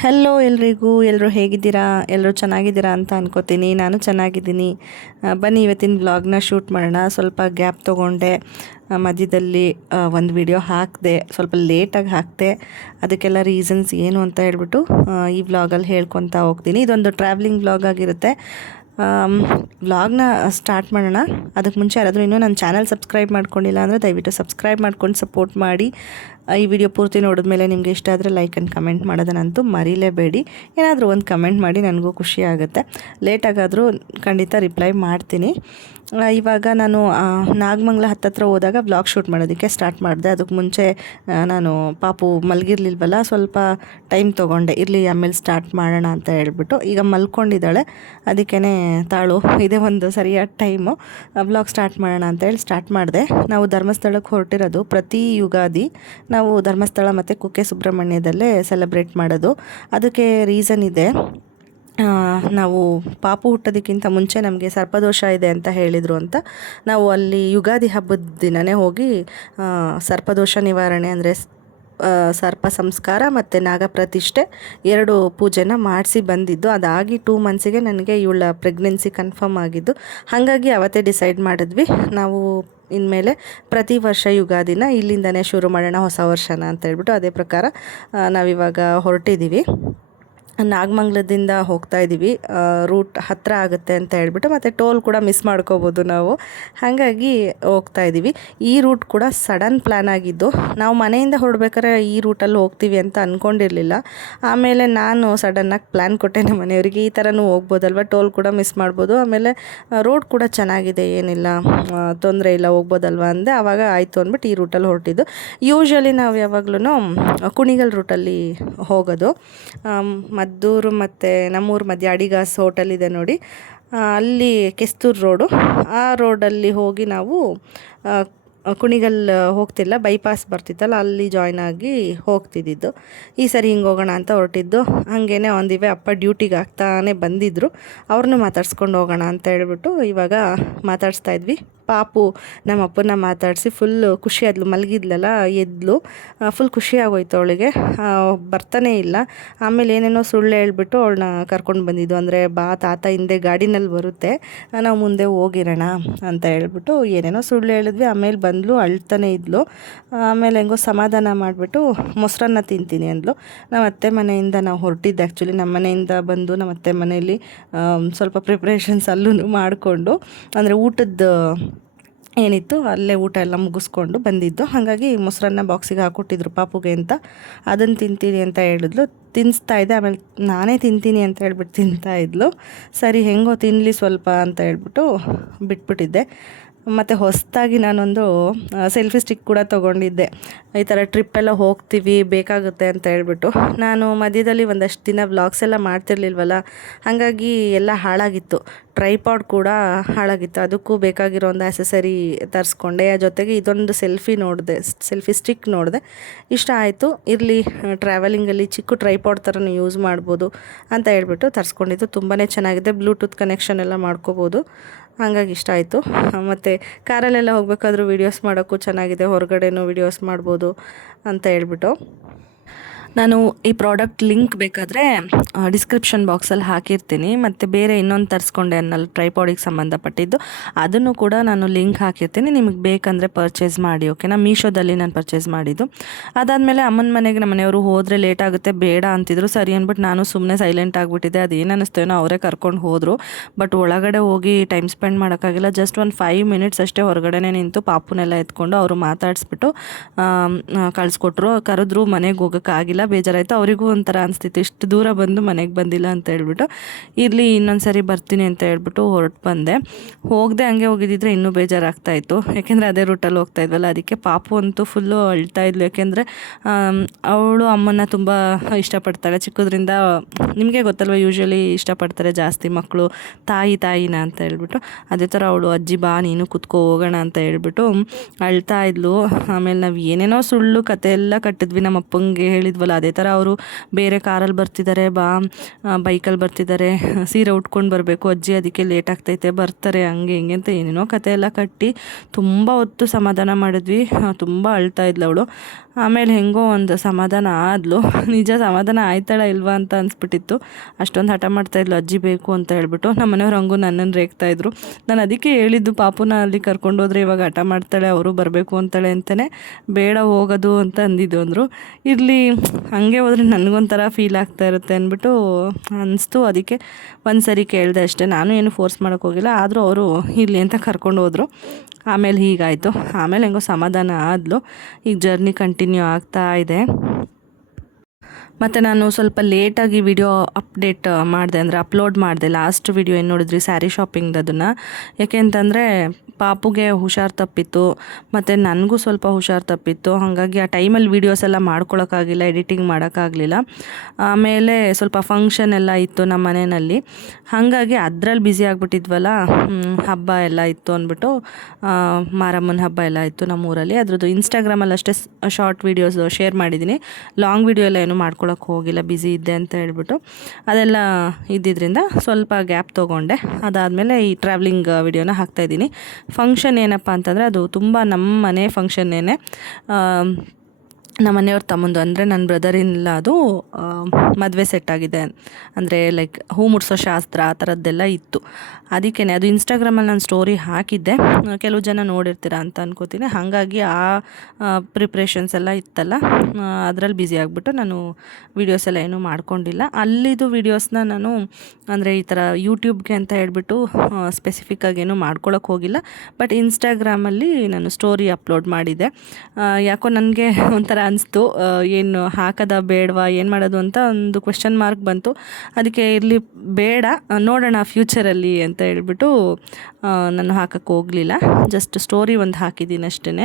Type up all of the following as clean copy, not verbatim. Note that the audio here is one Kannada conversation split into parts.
ಹೆಲೋ ಎಲ್ರಿಗೂ, ಎಲ್ಲರೂ ಹೇಗಿದ್ದೀರಾ? ಎಲ್ಲರೂ ಚೆನ್ನಾಗಿದ್ದೀರಾ ಅಂತ ಅನ್ಕೋತೀನಿ. ನಾನು ಚೆನ್ನಾಗಿದ್ದೀನಿ. ಬನ್ನಿ ಇವತ್ತಿನ ವ್ಲಾಗ್ನ ಶೂಟ್ ಮಾಡೋಣ. ಸ್ವಲ್ಪ ಗ್ಯಾಪ್ ತೊಗೊಂಡೆ, ಮಧ್ಯದಲ್ಲಿ ಒಂದು ವಿಡಿಯೋ ಹಾಕಿದೆ, ಸ್ವಲ್ಪ ಲೇಟಾಗಿ ಹಾಕಿದೆ. ಅದಕ್ಕೆಲ್ಲ ರೀಸನ್ಸ್ ಏನು ಅಂತ ಹೇಳ್ಬಿಟ್ಟು ಈ ವ್ಲಾಗಲ್ಲಿ ಹೇಳ್ಕೊತಾ ಹೋಗ್ತೀನಿ. ಇದೊಂದು ಟ್ರಾವೆಲಿಂಗ್ ವ್ಲಾಗ್ ಆಗಿರುತ್ತೆ. ವ್ಲಾಗ್ನ ಸ್ಟಾರ್ಟ್ ಮಾಡೋಣ. ಅದಕ್ಕೆ ಮುಂಚೆ ಯಾರಾದರೂ ಇನ್ನೂ ನನ್ನ ಚಾನಲ್ ಸಬ್ಸ್ಕ್ರೈಬ್ ಮಾಡ್ಕೊಂಡಿಲ್ಲ ಅಂದರೆ ದಯವಿಟ್ಟು ಸಬ್ಸ್ಕ್ರೈಬ್ ಮಾಡ್ಕೊಂಡು ಸಪೋರ್ಟ್ ಮಾಡಿ. ಈ ವಿಡಿಯೋ ಪೂರ್ತಿ ನೋಡಿದ್ಮೇಲೆ ನಿಮಗೆ ಇಷ್ಟ ಆದರೆ ಲೈಕ್ ಆ್ಯಂಡ್ ಕಮೆಂಟ್ ಮಾಡೋದನ್ನಂತೂ ಮರೀಲೇಬೇಡಿ. ಏನಾದರೂ ಒಂದು ಕಮೆಂಟ್ ಮಾಡಿ, ನನಗೂ ಖುಷಿ ಆಗುತ್ತೆ. ಲೇಟಾಗಾದರೂ ಖಂಡಿತ ರಿಪ್ಲೈ ಮಾಡ್ತೀನಿ. ಇವಾಗ ನಾನು ನಾಗಮಂಗಲ ಹತ್ತತ್ರ ಹೋದಾಗ ವ್ಲಾಗ್ ಶೂಟ್ ಮಾಡೋದಕ್ಕೆ ಸ್ಟಾರ್ಟ್ ಮಾಡಿದೆ. ಅದಕ್ಕೆ ಮುಂಚೆ ನಾನು ಪಾಪು ಮಲಗಿರ್ಲಿಲ್ವಲ್ಲ, ಸ್ವಲ್ಪ ಟೈಮ್ ತೊಗೊಂಡೆ. ಇರಲಿ ಆಮೇಲೆ ಸ್ಟಾರ್ಟ್ ಮಾಡೋಣ ಅಂತ ಹೇಳ್ಬಿಟ್ಟು. ಈಗ ಮಲ್ಕೊಂಡಿದ್ದಾಳೆ, ಅದಕ್ಕೇ ತಾಳು ಇದೇ ಒಂದು ಸರಿಯಾದ ಟೈಮು ವ್ಲಾಗ್ ಸ್ಟಾರ್ಟ್ ಮಾಡೋಣ ಅಂತ ಹೇಳಿ ಸ್ಟಾರ್ಟ್ ಮಾಡಿದೆ. ನಾವು ಧರ್ಮಸ್ಥಳಕ್ಕೆ ಹೊರಟಿರೋದು ಪ್ರತಿ ಯುಗಾದಿ ನಾವು ಧರ್ಮಸ್ಥಳ ಮತ್ತು ಕುಕ್ಕೆ ಸುಬ್ರಹ್ಮಣ್ಯದಲ್ಲೇ ಸೆಲೆಬ್ರೇಟ್ ಮಾಡೋದು. ಅದಕ್ಕೆ ರೀಸನ್ ಇದೆ. ನಾವು ಪಾಪು ಹುಟ್ಟೋದಕ್ಕಿಂತ ಮುಂಚೆ ನಮಗೆ ಸರ್ಪದೋಷ ಇದೆ ಅಂತ ಹೇಳಿದರು ಅಂತ ನಾವು ಅಲ್ಲಿ ಯುಗಾದಿ ಹಬ್ಬದ ದಿನವೇ ಹೋಗಿ ಸರ್ಪದೋಷ ನಿವಾರಣೆ ಅಂದರೆ ಸರ್ಪ ಸಂಸ್ಕಾರ ಮತ್ತು ನಾಗಪ್ರತಿಷ್ಠೆ 2 ಪೂಜೆನ ಮಾಡಿಸಿ ಬಂದಿದ್ದು. ಅದಾಗಿ 2 ಮಂತ್ಸಿಗೆ ನನಗೆ ಇವಳ ಪ್ರೆಗ್ನೆನ್ಸಿ ಕನ್ಫರ್ಮ್ ಆಗಿದ್ದು. ಹಾಗಾಗಿ ಅವತ್ತೇ ಡಿಸೈಡ್ ಮಾಡಿದ್ವಿ, ನಾವು ಇನ್ಮೇಲೆ ಪ್ರತಿ ವರ್ಷ ಯುಗಾದಿನ ಇಲ್ಲಿಂದನೇ ಶುರು ಮಾಡೋಣ, ಹೊಸ ವರ್ಷನ ಅಂತ ಹೇಳ್ಬಿಟ್ಟು. ಅದೇ ಪ್ರಕಾರ ನಾವಿವಾಗ ಹೊರಟಿದ್ದೀವಿ. ನಾಗಮಂಗಲದಿಂದ ಹೋಗ್ತಾ ಇದ್ದೀವಿ. ರೂಟ್ ಹತ್ತಿರ ಆಗುತ್ತೆ ಅಂತ ಹೇಳ್ಬಿಟ್ಟು, ಮತ್ತು ಟೋಲ್ ಕೂಡ ಮಿಸ್ ಮಾಡ್ಕೋಬೋದು ನಾವು. ಹಾಗಾಗಿ ಹೋಗ್ತಾ ಇದ್ದೀವಿ. ಈ ರೂಟ್ ಕೂಡ ಸಡನ್ ಪ್ಲ್ಯಾನ್ ಆಗಿದ್ದು. ನಾವು ಮನೆಯಿಂದ ಹೊರಡ್ಬೇಕಾದ್ರೆ ಈ ರೂಟಲ್ಲಿ ಹೋಗ್ತೀವಿ ಅಂತ ಅಂದ್ಕೊಂಡಿರಲಿಲ್ಲ. ಆಮೇಲೆ ನಾನು ಸಡನ್ನಾಗಿ ಪ್ಲ್ಯಾನ್ ಕೊಟ್ಟೆ ನಮ್ಮ ಮನೆಯವರಿಗೆ, ಈ ಥರನೂ ಹೋಗ್ಬೋದಲ್ವ, ಟೋಲ್ ಕೂಡ ಮಿಸ್ ಮಾಡ್ಬೋದು, ಆಮೇಲೆ ರೋಡ್ ಕೂಡ ಚೆನ್ನಾಗಿದೆ, ಏನಿಲ್ಲ ತೊಂದರೆ ಇಲ್ಲ, ಹೋಗ್ಬೋದಲ್ವ ಅಂದೆ. ಆವಾಗ ಆಯಿತು ಅಂದ್ಬಿಟ್ಟು ಈ ರೂಟಲ್ಲಿ ಹೊರಟಿದ್ದು. ಯೂಶ್ವಲಿ ನಾವು ಯಾವಾಗ್ಲೂ ಕುಣಿಗಲ್ ರೂಟಲ್ಲಿ ಹೋಗೋದು. ಮದ್ದೂರು ಮತ್ತು ನಮ್ಮೂರು ಮಧ್ಯೆ ಅಡಿಗಾಸ್ ಹೋಟೆಲ್ ಇದೆ ನೋಡಿ, ಅಲ್ಲಿ ಕೆಸ್ತೂರು ರೋಡು, ಆ ರೋಡಲ್ಲಿ ಹೋಗಿ ನಾವು ಕುಣಿಗಲ್ ಹೋಗ್ತಿಲ್ಲ, ಬೈಪಾಸ್ ಬರ್ತಿತ್ತಲ್ಲ ಅಲ್ಲಿ ಜಾಯ್ನ್ ಆಗಿ ಹೋಗ್ತಿದ್ದಿದ್ದು. ಈ ಸರಿ ಹಿಂಗೆ ಹೋಗೋಣ ಅಂತ ಹೊರಟಿದ್ದು. ಹಾಗೇ ಒಂದಿವೆ ಅಪ್ಪ ಡ್ಯೂಟಿಗೆ ಆಗ್ತಾನೆ ಬಂದಿದ್ದರು, ಅವ್ರನ್ನೂ ಮಾತಾಡ್ಸ್ಕೊಂಡು ಹೋಗೋಣ ಅಂತ ಹೇಳ್ಬಿಟ್ಟು ಇವಾಗ ಮಾತಾಡಿಸ್ತಾ ಇದ್ವಿ. ಪಾಪು ನಮ್ಮ ಅಪ್ಪನ ಮಾತಾಡಿಸಿ ಫುಲ್ಲು ಖುಷಿ ಆದ್ಲು. ಮಲಗಿದ್ಲಲ್ಲ, ಎದ್ಲು, ಫುಲ್ ಖುಷಿ ಆಗೋಯ್ತು ಅವಳಿಗೆ. ಬರ್ತಾನೇ ಇಲ್ಲ. ಆಮೇಲೆ ಏನೇನೋ ಸುಳ್ಳು ಹೇಳ್ಬಿಟ್ಟು ಅವಳನ್ನ ಕರ್ಕೊಂಡು ಬಂದಿದ್ದು. ಅಂದರೆ ಬಾ ತಾತ ಹಿಂದೆ ಗಾಡಿನಲ್ಲಿ ಬರುತ್ತೆ, ನಾವು ಮುಂದೆ ಹೋಗಿರೋಣ ಅಂತ ಹೇಳ್ಬಿಟ್ಟು ಏನೇನೋ ಸುಳ್ಳು ಹೇಳಿದ್ವಿ. ಆಮೇಲೆ ಬಂದಳು, ಅಳ್ತಾನೆ ಇದ್ಲು. ಆಮೇಲೆ ಹೆಂಗೋ ಸಮಾಧಾನ ಮಾಡಿಬಿಟ್ಟು ಮೊಸರನ್ನ ತಿಂತೀನಿ ಅಂದ್ಲು. ನಮ್ಮ ಅತ್ತೆ ಮನೆಯಿಂದ ನಾವು ಹೊರಟಿದ್ದು. ಆ್ಯಕ್ಚುಲಿ ನಮ್ಮ ಮನೆಯಿಂದ ಬಂದು ನಮ್ಮ ಅತ್ತೆ ಮನೆಯಲ್ಲಿ ಸ್ವಲ್ಪ ಪ್ರಿಪ್ರೇಷನ್ಸ್ ಅಲ್ಲೂ ಮಾಡಿಕೊಂಡು, ಅಂದರೆ ಊಟದ ಏನಿತ್ತು ಅಲ್ಲೇ ಊಟ ಎಲ್ಲ ಮುಗಿಸ್ಕೊಂಡು ಬಂದಿದ್ದು. ಹಾಗಾಗಿ ಮೊಸರನ್ನ ಬಾಕ್ಸಿಗೆ ಹಾಕ್ಕೊಟ್ಟಿದ್ರು ಪಾಪುಗೆ ಅಂತ. ಅದನ್ನು ತಿಂತೀನಿ ಅಂತ ಹೇಳಿದ್ಲು, ತಿನ್ನಿಸ್ತಾ ಇದ್ದೆ. ಆಮೇಲೆ ನಾನೇ ತಿಂತೀನಿ ಅಂತ ಹೇಳ್ಬಿಟ್ಟು ತಿಂತಾಯಿದ್ಲು. ಸರಿ ಹೆಂಗೋ ತಿನ್ನಲಿ ಸ್ವಲ್ಪ ಅಂತ ಹೇಳ್ಬಿಟ್ಟು ಬಿಟ್ಬಿಟ್ಟಿದ್ದೆ. ಮತ್ತು ಹೊಸದಾಗಿ ನಾನೊಂದು ಸೆಲ್ಫಿ ಸ್ಟಿಕ್ ಕೂಡ ತೊಗೊಂಡಿದ್ದೆ. ಈ ಥರ ಟ್ರಿಪ್ಪೆಲ್ಲ ಹೋಗ್ತೀವಿ, ಬೇಕಾಗುತ್ತೆ ಅಂತ ಹೇಳ್ಬಿಟ್ಟು. ನಾನು ಮಧ್ಯದಲ್ಲಿ ಒಂದಷ್ಟು ದಿನ ವ್ಲಾಗ್ಸ್ ಎಲ್ಲ ಮಾಡ್ತಿರ್ಲಿಲ್ವಲ್ಲ, ಹಾಗಾಗಿ ಎಲ್ಲ ಹಾಳಾಗಿತ್ತು. ಟ್ರೈಪಾಡ್ ಕೂಡ ಹಾಳಾಗಿತ್ತು. ಅದಕ್ಕೂ ಬೇಕಾಗಿರೋ ಒಂದು ಆ್ಯಸೆಸರಿ ತರಿಸ್ಕೊಂಡೆ. ಜೊತೆಗೆ ಇದೊಂದು ಸೆಲ್ಫಿ ಸ್ಟಿಕ್ ನೋಡಿದೆ, ಇಷ್ಟ ಆಯಿತು. ಇರಲಿ, ಟ್ರಾವೆಲಿಂಗಲ್ಲಿ ಚಿಕ್ಕ ಟ್ರೈಪಾಡ್ ಥರನೂ ಯೂಸ್ ಮಾಡ್ಬೋದು ಅಂತ ಹೇಳ್ಬಿಟ್ಟು ತರಿಸ್ಕೊಂಡಿದ್ದು. ತುಂಬಾ ಚೆನ್ನಾಗಿದೆ, ಬ್ಲೂಟೂತ್ ಕನೆಕ್ಷನ್ ಎಲ್ಲ ಮಾಡ್ಕೋಬೋದು. ಹಾಗಾಗಿ ಇಷ್ಟ ಆಯಿತು. ಮತ್ತು ಕಾರಲ್ಲೆಲ್ಲ ಹೋಗ್ಬೇಕಾದ್ರೂ ವೀಡಿಯೋಸ್ ಮಾಡೋಕ್ಕೂ ಚೆನ್ನಾಗಿದೆ, ಹೊರಗಡೆನೂ ವೀಡಿಯೋಸ್ ಮಾಡ್ಬೋದು ಅಂತ ಹೇಳ್ಬಿಟ್ಟು. ನಾನು ಈ ಪ್ರಾಡಕ್ಟ್ ಲಿಂಕ್ ಬೇಕಾದರೆ ಡಿಸ್ಕ್ರಿಪ್ಷನ್ ಬಾಕ್ಸಲ್ಲಿ ಹಾಕಿರ್ತೀನಿ. ಮತ್ತು ಬೇರೆ ಇನ್ನೊಂದು ತರಿಸ್ಕೊಂಡೆ ಅನ್ನಲ್ಲ ಟ್ರೈಪಾಡಿಗೆ ಸಂಬಂಧಪಟ್ಟಿದ್ದು, ಅದನ್ನು ಕೂಡ ನಾನು ಲಿಂಕ್ ಹಾಕಿರ್ತೀನಿ, ನಿಮಗೆ ಬೇಕಂದರೆ ಪರ್ಚೇಸ್ ಮಾಡಿ. ಓಕೆನಾ? ಮೀಶೋದಲ್ಲಿ ನಾನು ಪರ್ಚೇಸ್ ಮಾಡಿದ್ದು. ಅದಾದಮೇಲೆ ಅಮ್ಮನ ಮನೆಗೆ ನಮ್ಮ ಮನೆಯವರು ಹೋದರೆ ಲೇಟ್ ಆಗುತ್ತೆ ಬೇಡ ಅಂತಿದ್ರು. ಸರಿ ಅಂದ್ಬಿಟ್ಟು ನಾನು ಸುಮ್ಮನೆ ಸೈಲೆಂಟ್ ಆಗಿಬಿಟ್ಟಿದ್ದೆ. ಅದೇನು ಅನ್ನಿಸ್ತೇನೋ ಅವರೇ ಕರ್ಕೊಂಡು ಹೋದರು. ಬಟ್ ಒಳಗಡೆ ಹೋಗಿ ಟೈಮ್ ಸ್ಪೆಂಡ್ ಮಾಡೋಕ್ಕಾಗಿಲ್ಲ. ಜಸ್ಟ್ ಒಂದು 5 ಮಿನಿಟ್ಸ್ ಅಷ್ಟೇ ಹೊರಗಡೆ ನಿಂತು ಪಾಪುನೆಲ್ಲ ಎತ್ಕೊಂಡು ಅವರು ಮಾತಾಡಿಸ್ಬಿಟ್ಟು ಕಳಿಸ್ಕೊಟ್ರು. ಕರೆದ್ರು, ಮನೆಗೆ ಹೋಗೋಕ್ಕಾಗಿಲ್ಲ, ಬೇಜಾರಾಯಿತು. ಅವರಿಗೂ ಒಂಥರ ಅನಿಸ್ತಿತ್ತು, ಇಷ್ಟು ದೂರ ಬಂದು ಮನೆಗೆ ಬಂದಿಲ್ಲ ಅಂತ ಹೇಳ್ಬಿಟ್ಟು. ಇರಲಿ, ಇನ್ನೊಂದು ಸರಿ ಬರ್ತೀನಿ ಅಂತ ಹೇಳ್ಬಿಟ್ಟು ಹೊರಟು ಬಂದೆ. ಹೋಗದೆ ಹಂಗೆ ಹೋಗಿದ್ದಿದ್ರೆ ಇನ್ನೂ ಬೇಜಾರಾಗ್ತಾಯಿತ್ತು, ಯಾಕೆಂದರೆ ಅದೇ ರೂಟಲ್ಲಿ ಹೋಗ್ತಾ ಇದ್ವಲ್ಲ. ಅದಕ್ಕೆ ಪಾಪು ಅಂತೂ ಫುಲ್ಲು ಅಳ್ತಾ ಇದ್ಲು. ಯಾಕೆಂದರೆ ಅವಳು ಅಮ್ಮನ ತುಂಬ ಇಷ್ಟಪಡ್ತಾಳೆ ಚಿಕ್ಕದ್ರಿಂದ. ನಿಮಗೆ ಗೊತ್ತಲ್ವ, ಯೂಶ್ವಲಿ ಇಷ್ಟಪಡ್ತಾರೆ ಜಾಸ್ತಿ ಮಕ್ಕಳು ತಾಯಿನ ಅಂತ ಹೇಳ್ಬಿಟ್ಟು. ಅದೇ ಥರ ಅವಳು ಅಜ್ಜಿ ಬಾ ನೀನು ಕುತ್ಕೋ ಹೋಗೋಣ ಅಂತ ಹೇಳ್ಬಿಟ್ಟು ಅಳ್ತಾ ಇದ್ಲು. ಆಮೇಲೆ ನಾವು ಏನೇನೋ ಸುಳ್ಳು ಕತೆ ಎಲ್ಲ ಕಟ್ಟಿದ್ವಿ, ನಮ್ಮ ಅಪ್ಪಂಗೆ ಹೇಳಿದ್ವಲ್ಲ, ಅದೇ ಥರ ಅವರು ಬೇರೆ ಕಾರಲ್ಲಿ ಬರ್ತಿದ್ದಾರೆ, ಬೈಕಲ್ಲಿ ಬರ್ತಿದ್ದಾರೆ, ಸೀರೆ ಉಟ್ಕೊಂಡು ಬರಬೇಕು ಅಜ್ಜಿ, ಅದಕ್ಕೆ ಲೇಟ್ ಆಗ್ತೈತೆ, ಬರ್ತಾರೆ, ಹಂಗೆ ಹಿಂಗೆ ಅಂತ ಏನೇನೋ ಕತೆ ಎಲ್ಲ ಕಟ್ಟಿ ತುಂಬ ಹೊತ್ತು ಸಮಾಧಾನ ಮಾಡಿದ್ವಿ. ತುಂಬ ಅಳ್ತಾ ಇದ್ಲು ಅವಳು. ಆಮೇಲೆ ಹೆಂಗೋ ಒಂದು ಸಮಾಧಾನ ಆದ್ಲು. ನಿಜ ಸಮಾಧಾನ ಆಯ್ತಾಳ ಇಲ್ವಾ ಅಂತ ಅನಿಸ್ಬಿಟ್ಟಿತ್ತು. ಅಷ್ಟೊಂದು ಹಠ ಮಾಡ್ತಾಯಿದ್ಲು ಅಜ್ಜಿ ಬೇಕು ಅಂತ ಹೇಳ್ಬಿಟ್ಟು. ನಮ್ಮ ಮನೆಯವ್ರು ಹಂಗೂ ನನ್ನನ್ನು ರೇಗ್ತಾಯಿದ್ರು. ನಾನು ಅದಕ್ಕೆ ಹೇಳಿದ್ದು ಪಾಪುನ ಅಲ್ಲಿ ಕರ್ಕೊಂಡೋದ್ರೆ ಇವಾಗ ಹಠ ಮಾಡ್ತಾಳೆ, ಅವರು ಬರಬೇಕು ಅಂತಾಳೆ ಅಂತಲೇ ಬೇಡ ಹೋಗೋದು ಅಂತ ಅಂದಿದ್ದು ಅಂದರು. ಇರಲಿ ಹಾಗೆ ಹೋದರೆ ನನಗೊಂಥರ ಫೀಲ್ ಆಗ್ತಾ ಇರುತ್ತೆ ಅಂದ್ಬಿಟ್ಟು ಅನಿಸ್ತು. ಅದಕ್ಕೆ ಒಂದು ಸರಿ ಕೇಳಿದೆ ಅಷ್ಟೇ. ನಾನು ಏನು ಫೋರ್ಸ್ ಮಾಡೋಕ್ಕೆ ಹೋಗಿಲ್ಲ, ಆದರೂ ಅವರು ಇರಲಿ ಅಂತ ಕರ್ಕೊಂಡು ಹೋದರು. ಆಮೇಲೆ ಹೀಗಾಯಿತು. ಆಮೇಲೆ ಹೆಂಗೋ ಸಮಾಧಾನ ಆದಲು. ಈಗ ಜರ್ನಿ ಕಂಟಿನ್ಯೂ ಆಗ್ತಾ ಇದೆ. ಮತ್ತು ನಾನು ಸ್ವಲ್ಪ ಲೇಟಾಗಿ ವಿಡಿಯೋ ಅಪ್ಡೇಟ್ ಮಾಡಿದೆ, ಅಂದರೆ ಅಪ್ಲೋಡ್ ಮಾಡಿದೆ. ಲಾಸ್ಟ್ ವಿಡಿಯೋ ಏನು ನೋಡಿದ್ರಿ ಸ್ಯಾರಿ ಶಾಪಿಂಗ್ದು, ಅದನ್ನು ಯಾಕೆ ಅಂತಂದರೆ ಪಾಪುಗೆ ಹುಷಾರು ತಪ್ಪಿತ್ತು ಮತ್ತು ನನಗೂ ಸ್ವಲ್ಪ ಹುಷಾರು ತಪ್ಪಿತ್ತು. ಹಾಗಾಗಿ ಆ ಟೈಮಲ್ಲಿ ವೀಡಿಯೋಸ್ ಎಲ್ಲ ಮಾಡ್ಕೊಳಕ್ಕಾಗಿಲ್ಲ, ಎಡಿಟಿಂಗ್ ಮಾಡೋಕ್ಕಾಗಲಿಲ್ಲ. ಆಮೇಲೆ ಸ್ವಲ್ಪ ಫಂಕ್ಷನ್ ಎಲ್ಲ ಇತ್ತು ನಮ್ಮ ಮನೆಯಲ್ಲಿ, ಹಾಗಾಗಿ ಅದರಲ್ಲಿ ಬ್ಯುಸಿ ಆಗಿಬಿಟ್ಟಿದ್ವಲ್ಲ. ಹಬ್ಬ ಎಲ್ಲ ಇತ್ತು ಅಂದ್ಬಿಟ್ಟು, ಮಾರಮ್ಮನ ಹಬ್ಬ ಎಲ್ಲ ಇತ್ತು ನಮ್ಮೂರಲ್ಲಿ. ಅದ್ರದ್ದು ಇನ್ಸ್ಟಾಗ್ರಾಮಲ್ಲಿ ಅಷ್ಟೇ ಶಾರ್ಟ್ ವೀಡಿಯೋಸ್ ಶೇರ್ ಮಾಡಿದ್ದೀನಿ. ಲಾಂಗ್ ವೀಡಿಯೋ ಎಲ್ಲ ಏನೂ ಮಾಡ್ಕೊಳಕ್ಕೆ ಹೋಗಿಲ್ಲ, ಬ್ಯುಸಿ ಇದ್ದೆ ಅಂತ ಹೇಳ್ಬಿಟ್ಟು. ಅದೆಲ್ಲ ಇದ್ದಿದ್ದರಿಂದ ಸ್ವಲ್ಪ ಗ್ಯಾಪ್ ತೊಗೊಂಡೆ. ಅದಾದಮೇಲೆ ಈ ಟ್ರಾವೆಲಿಂಗ್ ವಿಡಿಯೋನ ಹಾಕ್ತಾಯಿದ್ದೀನಿ. ಫಂಕ್ಷನ್ ಏನಪ್ಪ ಅಂತಂದರೆ ಅದು ತುಂಬ ನಮ್ಮ ಮನೆ ಫಂಕ್ಷನ್ನೇನೆ. ನಮ್ಮ ಮನೆಯವ್ರ ತಮ್ಮಂದು, ಅಂದರೆ ನನ್ನ ಬ್ರದರ್ ಇಲ್ಲ, ಅದು ಮದುವೆ ಸೆಟ್ ಆಗಿದೆ. ಅಂದರೆ ಲೈಕ್ ಹೂ ಮುಡ್ಸೋ ಶಾಸ್ತ್ರ ಆ ಥರದ್ದೆಲ್ಲ ಇತ್ತು. ಅದಕ್ಕೇ ಅದು ಇನ್ಸ್ಟಾಗ್ರಾಮಲ್ಲಿ ನಾನು ಸ್ಟೋರಿ ಹಾಕಿದ್ದೆ, ಕೆಲವು ಜನ ನೋಡಿರ್ತೀರ ಅಂತ ಅನ್ಕೋತೀನಿ. ಹಾಗಾಗಿ ಆ ಪ್ರಿಪ್ರೇಷನ್ಸ್ ಎಲ್ಲ ಇತ್ತಲ್ಲ, ಅದರಲ್ಲಿ ಬ್ಯುಸಿ ಆಗಿಬಿಟ್ಟು ನಾನು ವೀಡಿಯೋಸ್ ಎಲ್ಲ ಏನೂ ಮಾಡ್ಕೊಂಡಿಲ್ಲ. ಅಲ್ಲಿದು ವೀಡಿಯೋಸ್ನ ನಾನು ಅಂದರೆ ಈ ಥರ ಯೂಟ್ಯೂಬ್ಗೆ ಅಂತ ಹೇಳ್ಬಿಟ್ಟು ಸ್ಪೆಸಿಫಿಕ್ಕಾಗಿ ಏನೂ ಮಾಡ್ಕೊಳಕ್ಕೆ ಹೋಗಿಲ್ಲ. ಬಟ್ ಇನ್ಸ್ಟಾಗ್ರಾಮಲ್ಲಿ ನಾನು ಸ್ಟೋರಿ ಅಪ್ಲೋಡ್ ಮಾಡಿದ್ದೆ. ಯಾಕೋ ನನಗೆ ಒಂಥರ ಅನಿಸ್ತು, ಏನು ಹಾಕೋದ ಬೇಡವಾ, ಏನು ಮಾಡೋದು ಅಂತ ಒಂದು ಕ್ವೆಶ್ಚನ್ ಮಾರ್ಕ್ ಬಂತು. ಅದಕ್ಕೆ ಇರಲಿ ಬೇಡ, ನೋಡೋಣ ಫ್ಯೂಚರಲ್ಲಿ ಅಂತ ಹೇಳ್ಬಿಟ್ಟು ನಾನು ಹಾಕಕ್ಕೆ ಹೋಗಲಿಲ್ಲ. ಜಸ್ಟ್ ಸ್ಟೋರಿ ಒಂದು ಹಾಕಿದ್ದೀನಿ ಅಷ್ಟೇ.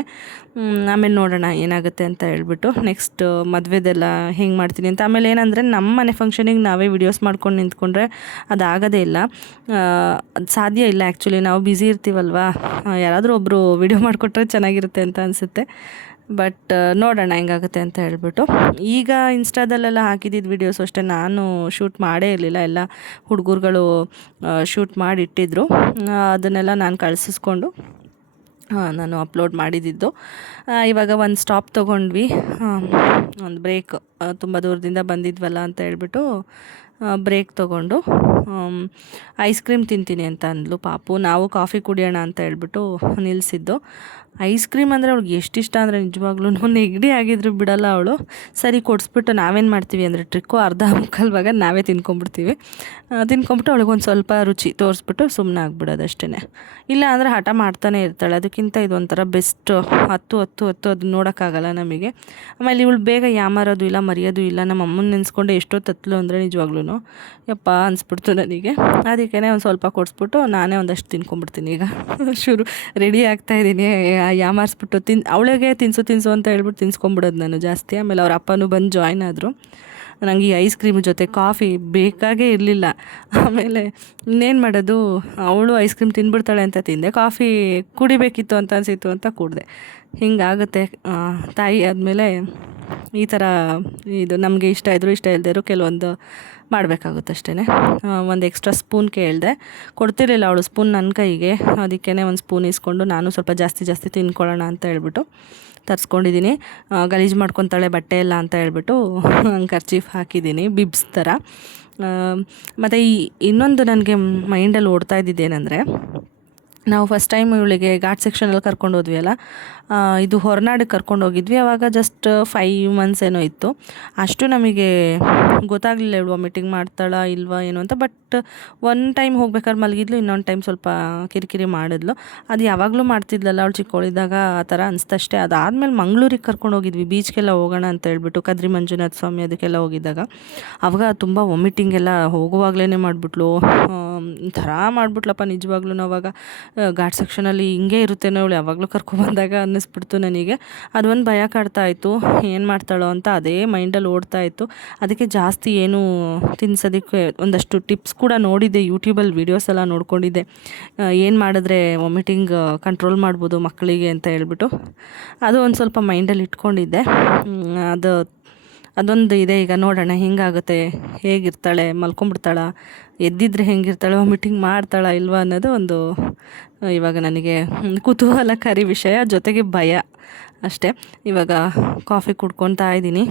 ಆಮೇಲೆ ನೋಡೋಣ ಏನಾಗುತ್ತೆ ಅಂತ ಹೇಳ್ಬಿಟ್ಟು. ನೆಕ್ಸ್ಟ್ ಮದುವೆದೆಲ್ಲ ಹೆಂಗೆ ಮಾಡ್ತೀನಿ ಅಂತ. ಆಮೇಲೆ ಏನಂದರೆ ನಮ್ಮ ಮನೆ ಫಂಕ್ಷನಿಗೆ ನಾವೇ ವೀಡಿಯೋಸ್ ಮಾಡ್ಕೊಂಡು ನಿಂತ್ಕೊಂಡ್ರೆ ಅದಾಗೋದೇ ಇಲ್ಲ, ಅದು ಸಾಧ್ಯ ಇಲ್ಲ. ಆ್ಯಕ್ಚುಲಿ ನಾವು ಬ್ಯುಸಿ ಇರ್ತೀವಲ್ವ, ಯಾರಾದರೂ ಒಬ್ಬರು ವೀಡಿಯೋ ಮಾಡಿಕೊಟ್ರೆ ಚೆನ್ನಾಗಿರುತ್ತೆ ಅಂತ ಅನಿಸುತ್ತೆ. ಬಟ್ ನೋಡೋಣ ಹೆಂಗಾಗುತ್ತೆ ಅಂತ ಹೇಳ್ಬಿಟ್ಟು. ಈಗ ಇನ್ಸ್ಟಾದಲ್ಲೆಲ್ಲ ಹಾಕಿದ್ದಿದ್ದು ವೀಡಿಯೋಸ್ ಅಷ್ಟೇ ನಾನು ಶೂಟ್ ಮಾಡೇ ಇರಲಿಲ್ಲ, ಎಲ್ಲ ಹುಡುಗರುಗಳು ಶೂಟ್ ಮಾಡಿಟ್ಟಿದ್ರು. ಅದನ್ನೆಲ್ಲ ನಾನು ಕಳಿಸಿಸ್ಕೊಂಡು ನಾನು ಅಪ್ಲೋಡ್ ಮಾಡಿದ್ದಿದ್ದು. ಇವಾಗ ಒಂದು ಸ್ಟಾಪ್ ತೊಗೊಂಡ್ವಿ, ಒಂದು ಬ್ರೇಕ್. ತುಂಬ ದೂರದಿಂದ ಬಂದಿದ್ವಲ್ಲ ಅಂತ ಹೇಳ್ಬಿಟ್ಟು ಬ್ರೇಕ್ ತೊಗೊಂಡು ಐಸ್ ಕ್ರೀಮ್ ತಿಂತೀನಿ ಅಂತ ಅಂದ್ಲು ಪಾಪು. ನಾವು ಕಾಫಿ ಕುಡಿಯೋಣ ಅಂತ ಹೇಳ್ಬಿಟ್ಟು ನಿಲ್ಲಿಸಿದ್ದು. ಐಸ್ ಕ್ರೀಮ್ ಅಂದರೆ ಅವ್ಳಿಗೆ ಎಷ್ಟಿಷ್ಟ ಅಂದರೆ ನಿಜವಾಗ್ಲೂ ನೆಗಡಿ ಆಗಿದ್ರು ಬಿಡಲ್ಲ ಅವಳು. ಸರಿ ಕೊಡಿಸ್ಬಿಟ್ಟು ನಾವೇನು ಮಾಡ್ತೀವಿ ಅಂದರೆ ಟ್ರಿಕ್ಕು ಅರ್ಧ ಮುಕ್ಕಾಲು ಭಾಗ ನಾವೇ ತಿನ್ಕೊಂಬಿಡ್ತೀವಿ. ತಿನ್ಕೊಂಬಿಟ್ಟು ಅವಳಿಗೊಂದು ಸ್ವಲ್ಪ ರುಚಿ ತೋರಿಸ್ಬಿಟ್ಟು ಸುಮ್ಮನೆ ಆಗ್ಬಿಡೋದು ಅಷ್ಟೇ. ಇಲ್ಲ ಅಂದರೆ ಹಠ ಮಾಡ್ತಾನೆ ಇರ್ತಾಳೆ. ಅದಕ್ಕಿಂತ ಇದೊಂಥರ ಬೆಸ್ಟ್. ಹತ್ತು ಅದು ನೋಡೋಕ್ಕಾಗಲ್ಲ ನಮಗೆ. ಆಮೇಲೆ ಇವಳು ಬೇಗ ಯಾಮಾರೋದು ಇಲ್ಲ, ಮರೆಯೋದು ಇಲ್ಲ. ನಮ್ಮ ಅಮ್ಮನ ನೆನೆಸ್ಕೊಂಡೆ ಎಷ್ಟೊತ್ತು ಹತ್ತಲು ಅಂದರೆ ನಿಜವಾಗ್ಲೂ ಯಪ್ಪ ಅನಿಸ್ಬಿಡ್ತು ನನಗೆ. ಅದಕ್ಕೇ ಒಂದು ಸ್ವಲ್ಪ ಕೊಡಿಸ್ಬಿಟ್ಟು ನಾನೇ ಒಂದಷ್ಟು ತಿನ್ಕೊಂಬಿಡ್ತೀನಿ. ಈಗ ರೆಡಿ ಆಗ್ತಾಯಿದ್ದೀನಿ, ಯಾಮಾರಿಸ್ಬಿಟ್ಟು ಅವಳಿಗೆ ತಿನ್ಸು ಅಂತ ಹೇಳ್ಬಿಟ್ಟು ತಿನ್ಸ್ಕೊಂಬಿಡೋದು ನಾನು ಜಾಸ್ತಿ. ಆಮೇಲೆ ಅವ್ರ ಅಪ್ಪನೂ ಬಂದು ಜಾಯ್ನ್ ಆದರು. ನನಗೆ ಈ ಐಸ್ ಕ್ರೀಮ್ ಜೊತೆ ಕಾಫಿ ಬೇಕಾಗೇ ಇರಲಿಲ್ಲ. ಆಮೇಲೆ ಇನ್ನೇನು ಮಾಡೋದು, ಅವಳು ಐಸ್ ಕ್ರೀಮ್ ತಿಂದ್ಬಿಡ್ತಾಳೆ ಅಂತ ತಿಂದೆ. ಕಾಫಿ ಕುಡಿಬೇಕಿತ್ತು ಅಂತ ಅನಿಸಿತ್ತು ಅಂತ ಕುಡಿದೆ. ಹಿಂಗಾಗುತ್ತೆ ತಾಯಿ ಆದಮೇಲೆ. ಈ ಥರ ಇದು ನಮಗೆ ಇಷ್ಟ ಇದ್ದರೂ ಇಷ್ಟ ಇಲ್ಲದೇ ಕೆಲವೊಂದು ಮಾಡಬೇಕಾಗುತ್ತೆ ಅಷ್ಟೇ. ಒಂದು ಎಕ್ಸ್ಟ್ರಾ ಸ್ಪೂನ್ ಕೇಳಿದೆ, ಕೊಡ್ತಿರ್ಲಿಲ್ಲ ಅವಳು ಸ್ಪೂನ್ ನನ್ನ ಕೈಗೆ. ಅದಕ್ಕೇ ಒಂದು ಸ್ಪೂನ್ ಇಸ್ಕೊಂಡು ನಾನು ಸ್ವಲ್ಪ ಜಾಸ್ತಿ ತಿನ್ಕೊಳ್ಳೋಣ ಅಂತ ಹೇಳ್ಬಿಟ್ಟು ತರಿಸ್ಕೊಂಡಿದ್ದೀನಿ. ಗಲೀಜು ಮಾಡ್ಕೊತಾಳೆ ಬಟ್ಟೆ ಎಲ್ಲ ಅಂತ ಹೇಳ್ಬಿಟ್ಟು ಕರ್ಚೀಫ್ ಹಾಕಿದ್ದೀನಿ, ಬಿಬ್ಸ್ ಥರ. ಮತ್ತು ಇನ್ನೊಂದು ನನಗೆ ಮೈಂಡಲ್ಲಿ ಓಡ್ತಾ ಇದ್ದಿದ್ದೇನೆಂದರೆ, ನಾವು ಫಸ್ಟ್ ಟೈಮ್ ಇವಳಿಗೆ ಘಾಟ್ ಸೆಕ್ಷನಲ್ಲಿ ಕರ್ಕೊಂಡು ಹೋದ್ವಿ ಅಲ್ಲ, ಇದು ಹೊರನಾಡಿಗೆ ಕರ್ಕೊಂಡು ಹೋಗಿದ್ವಿ. ಆವಾಗ ಜಸ್ಟ್ 5 months ಏನೋ ಇತ್ತು. ಅಷ್ಟು ನಮಗೆ ಗೊತ್ತಾಗಲಿಲ್ಲ ಇವಳು ವಾಮಿಟಿಂಗ್ ಮಾಡ್ತಾಳಾ ಇಲ್ವಾ ಏನು ಅಂತ. ಬಟ್ ಒನ್ ಟೈಮ್ ಹೋಗ್ಬೇಕಾದ್ರೆ ಮಲಗಿದ್ಲು, ಇನ್ನೊಂದು ಟೈಮ್ ಸ್ವಲ್ಪ ಕಿರಿಕಿರಿ ಮಾಡಿದ್ಲು. ಅದು ಯಾವಾಗಲೂ ಮಾಡ್ತಿದ್ಲಲ್ಲ ಅವಳು ಚಿಕ್ಕವಳಿದ್ದಾಗ, ಆ ಥರ ಅನಿಸ್ತಷ್ಟೇ. ಅದಾದಮೇಲೆ ಮಂಗಳೂರಿಗೆ ಕರ್ಕೊಂಡು ಹೋಗಿದ್ವಿ, ಬೀಚ್ಗೆಲ್ಲ ಹೋಗೋಣ ಅಂತ ಹೇಳ್ಬಿಟ್ಟು, ಕದ್ರಿ ಮಂಜುನಾಥ ಸ್ವಾಮಿ ಅದಕ್ಕೆಲ್ಲ ಹೋಗಿದ್ದಾಗ. ಆವಾಗ ತುಂಬ ವಾಮಿಟಿಂಗ್ ಎಲ್ಲ ಹೋಗುವಾಗಲೇ ಮಾಡಿಬಿಟ್ಲು. ಥರ ಮಾಡಿಬಿಟ್ಲಪ್ಪ ನಿಜವಾಗ್ಲೂ. ಅವಾಗ ಘಾಟ್ ಸೆಕ್ಷನಲ್ಲಿ ಹಿಂಗೆ ಇರುತ್ತೇನೋ ಇವಳು ಯಾವಾಗಲೂ ಕರ್ಕೊಬಂದಾಗ ಅನ್ನಿಸ್ಬಿಡ್ತು ನನಗೆ. ಅದೊಂದು ಭಯ ಕಾಡ್ತಾ ಇತ್ತು, ಏನು ಮಾಡ್ತಾಳೋ ಅಂತ ಅದೇ ಮೈಂಡಲ್ಲಿ ಓಡ್ತಾ ಇತ್ತು. ಅದಕ್ಕೆ ಜಾಸ್ತಿ ಏನು ತಿನ್ಸೋದಕ್ಕೆ ಒಂದಷ್ಟು ಟಿಪ್ಸ್ ಕೂಡ ನೋಡಿದ್ದೆ, ಯೂಟ್ಯೂಬಲ್ಲಿ ವೀಡಿಯೋಸ್ ಎಲ್ಲ ನೋಡ್ಕೊಂಡಿದ್ದೆ, ಏನು ಮಾಡಿದ್ರೆ ವಾಮಿಟಿಂಗ್ ಕಂಟ್ರೋಲ್ ಮಾಡ್ಬೋದು ಮಕ್ಕಳಿಗೆ ಅಂತ ಹೇಳ್ಬಿಟ್ಟು. ಅದು ಒಂದು ಸ್ವಲ್ಪ ಮೈಂಡಲ್ಲಿ ಇಟ್ಕೊಂಡಿದ್ದೆ. ಅದೊಂದು ಇದೆ. ಈಗ ನೋಡೋಣ ಹೆಂಗಾಗುತ್ತೆ, ಹೇಗಿರ್ತಾಳೆ, ಮಲ್ಕೊಂಡ್ಬಿಡ್ತಾಳ, ಎದ್ದಿದ್ರೆ ಹೆಂಗಿರ್ತಾಳೆ, ವಾಮಿಟಿಂಗ್ ಮಾಡ್ತಾಳ ಇಲ್ವಾ ಅನ್ನೋದು ಒಂದು ಇವಾಗ ನನಗೆ ಕುತೂಹಲಕಾರಿ ವಿಷಯ, ಜೊತೆಗೆ ಭಯ. ಅಷ್ಟೇ. ಇವಾಗ ಕಾಫಿ ಕುಡ್ಕೊತಾ ಇದ್ದೀನಿ.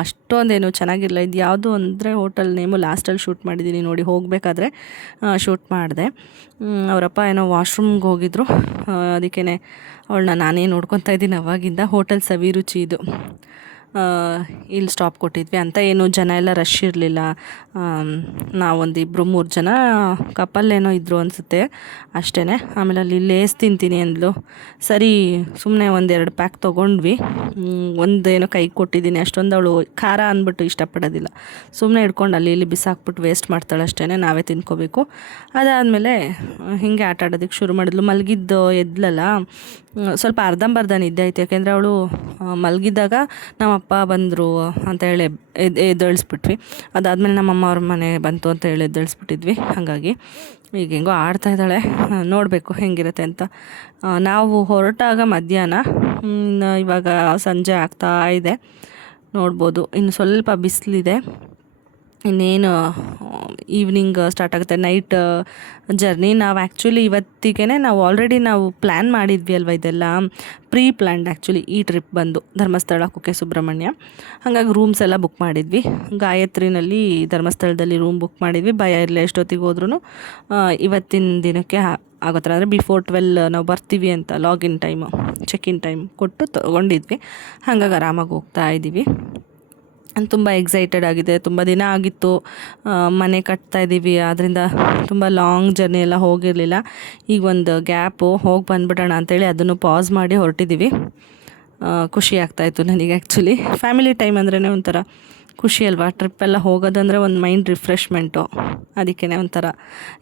ಅಷ್ಟೊಂದೇನು ಚೆನ್ನಾಗಿರಲಿಲ್ಲ. ಇದು ಯಾವುದು ಅಂದರೆ ಹೋಟೆಲ್ ನೇಮು ಲಾಸ್ಟಲ್ಲಿ ಶೂಟ್ ಮಾಡಿದ್ದೀನಿ ನೋಡಿ, ಹೋಗಬೇಕಾದ್ರೆ ಶೂಟ್ ಮಾಡಿದೆ. ಅವರಪ್ಪ ಏನೋ ವಾಶ್ರೂಮ್ಗೆ ಹೋಗಿದ್ರು, ಅದಕ್ಕೇ ಅವಳನ್ನ ನಾನೇ ನೋಡ್ಕೊತಾ ಇದ್ದೀನಿ ಅವಾಗಿಂದ. ಹೋಟೆಲ್ ಸವಿರುಚಿ ಇದು. ಇಲ್ಲಿ ಸ್ಟಾಪ್ ಕೊಟ್ಟಿದ್ವಿ ಅಂತ. ಏನು ಜನ ಎಲ್ಲ ರಶ್ ಇರಲಿಲ್ಲ. ನಾವೊಂದು 2-3 ಜನ ಕಪಲ್ ಏನೋ ಇದ್ದರು ಅನಿಸುತ್ತೆ, ಅಷ್ಟೇ. ಆಮೇಲೆ ಅಲ್ಲಿ ಲೇಸ್ ತಿಂತೀನಿ ಅಂದ್ಲು. ಸರಿ ಸುಮ್ಮನೆ 1-2 ಪ್ಯಾಕ್ ತೊಗೊಂಡ್ವಿ. ಒಂದೇನೋ ಕೈಗೆ ಕೊಟ್ಟಿದ್ದೀನಿ, ಅಷ್ಟೊಂದು ಅವಳು ಖಾರ ಅಂದ್ಬಿಟ್ಟು ಇಷ್ಟಪಡೋದಿಲ್ಲ. ಸುಮ್ಮನೆ ಹಿಡ್ಕೊಂಡು ಅಲ್ಲಿ ಇಲ್ಲಿ ಬಿಸಾಕ್ಬಿಟ್ಟು ವೇಸ್ಟ್ ಮಾಡ್ತಾಳೆ ಅಷ್ಟೇ, ನಾವೇ ತಿನ್ಕೋಬೇಕು. ಅದಾದಮೇಲೆ ಹೀಗೆ ಆಟ ಆಡೋದಕ್ಕೆ ಶುರು ಮಾಡಿದ್ಲು. ಮಲಗಿದ್ದು ಎದ್ಲಲ್ಲ, ಸ್ವಲ್ಪ ಅರ್ಧಂಬರ್ಧ ನಿದ್ದೆ ಆಯ್ತು. ಯಾಕೆಂದರೆ ಅವಳು ಮಲಗಿದ್ದಾಗ ನಮ್ಮಪ್ಪ ಬಂದರು ಅಂತ ಹೇಳಿ ಎದ್ದೇಳಿಸ್ಬಿಟ್ವಿ. ಅದಾದಮೇಲೆ ನಮ್ಮಮ್ಮ ಅವ್ರ ಮನೆ ಬಂತು ಅಂತ ಹೇಳಿ ಎದ್ದೇಳಿಸ್ಬಿಟ್ಟಿದ್ವಿ. ಹಾಗಾಗಿ ಈಗ ಹೆಂಗೋ ಆಡ್ತಾಯಿದ್ದಾಳೆ, ನೋಡಬೇಕು ಹೆಂಗಿರುತ್ತೆ ಅಂತ. ನಾವು ಹೊರಟಾಗ ಮಧ್ಯಾಹ್ನ, ಇವಾಗ ಸಂಜೆ ಆಗ್ತಾ ಇದೆ ನೋಡ್ಬೋದು. ಇನ್ನು ಸ್ವಲ್ಪ ಬಿಸಿಲಿದೆ, ಇನ್ನೇನು ಈವ್ನಿಂಗ್ ಸ್ಟಾರ್ಟ್ ಆಗುತ್ತೆ, ನೈಟ್ ಜರ್ನಿ. ನಾವು ಆ್ಯಕ್ಚುಲಿ ಇವತ್ತಿಗೆ ನಾವು ಆಲ್ರೆಡಿ ಪ್ಲ್ಯಾನ್ ಮಾಡಿದ್ವಿ ಅಲ್ವ, ಇದೆಲ್ಲ ಪ್ರೀ ಪ್ಲ್ಯಾನ್ಡ್ ಆ್ಯಕ್ಚುಲಿ. ಈ ಟ್ರಿಪ್ ಬಂದು ಧರ್ಮಸ್ಥಳ, ಕುಕ್ಕೆ ಸುಬ್ರಹ್ಮಣ್ಯ. ಹಾಗಾಗಿ ರೂಮ್ಸ್ ಎಲ್ಲ ಬುಕ್ ಮಾಡಿದ್ವಿ. ಗಾಯತ್ರಿನಲ್ಲಿ ಧರ್ಮಸ್ಥಳದಲ್ಲಿ ರೂಮ್ ಬುಕ್ ಮಾಡಿದ್ವಿ. ಭಯ ಇರಲಿಲ್ಲ, ಎಷ್ಟೊತ್ತಿಗೆ ಹೋದ್ರೂ ಇವತ್ತಿನ ದಿನಕ್ಕೆ ಆಗೋತ್ರ. ಅಂದರೆ ಬಿಫೋರ್ 12 ನಾವು ಬರ್ತೀವಿ ಅಂತ ಲಾಗಿನ್ ಟೈಮು, ಚೆಕ್-ಇನ್ ಟೈಮ್ ಕೊಟ್ಟು ತೊಗೊಂಡಿದ್ವಿ. ಹಾಗಾಗಿ ಆರಾಮಾಗಿ ಹೋಗ್ತಾ ಇದ್ದೀವಿ. ತುಂಬ ಎಕ್ಸೈಟೆಡ್ ಆಗಿದೆ. ತುಂಬ ದಿನ ಆಗಿತ್ತು ಮನೆ ಕಟ್ತಾ ಇದ್ದೀವಿ, ಆದ್ದರಿಂದ ತುಂಬ ಲಾಂಗ್ ಜರ್ನಿ ಎಲ್ಲ ಹೋಗಿರಲಿಲ್ಲ. ಈಗ ಒಂದು ಗ್ಯಾಪು, ಹೋಗಿ ಬಂದುಬಿಡೋಣ ಅಂಥೇಳಿ ಅದನ್ನು ಪಾಸ್ ಮಾಡಿ ಹೊರಟಿದ್ದೀವಿ. ಖುಷಿ ಆಗ್ತಾಯಿತ್ತು ನನಗೆ. ಆ್ಯಕ್ಚುಲಿ ಫ್ಯಾಮಿಲಿ ಟೈಮ್ ಅಂದ್ರೇ ಒಂಥರ ಖುಷಿ ಅಲ್ವಾ. ಟ್ರಿಪ್ಪೆಲ್ಲ ಹೋಗೋದಂದರೆ ಒಂದು ಮೈಂಡ್ ರಿಫ್ರೆಶ್ಮೆಂಟು, ಅದಕ್ಕೇ ಒಂಥರ.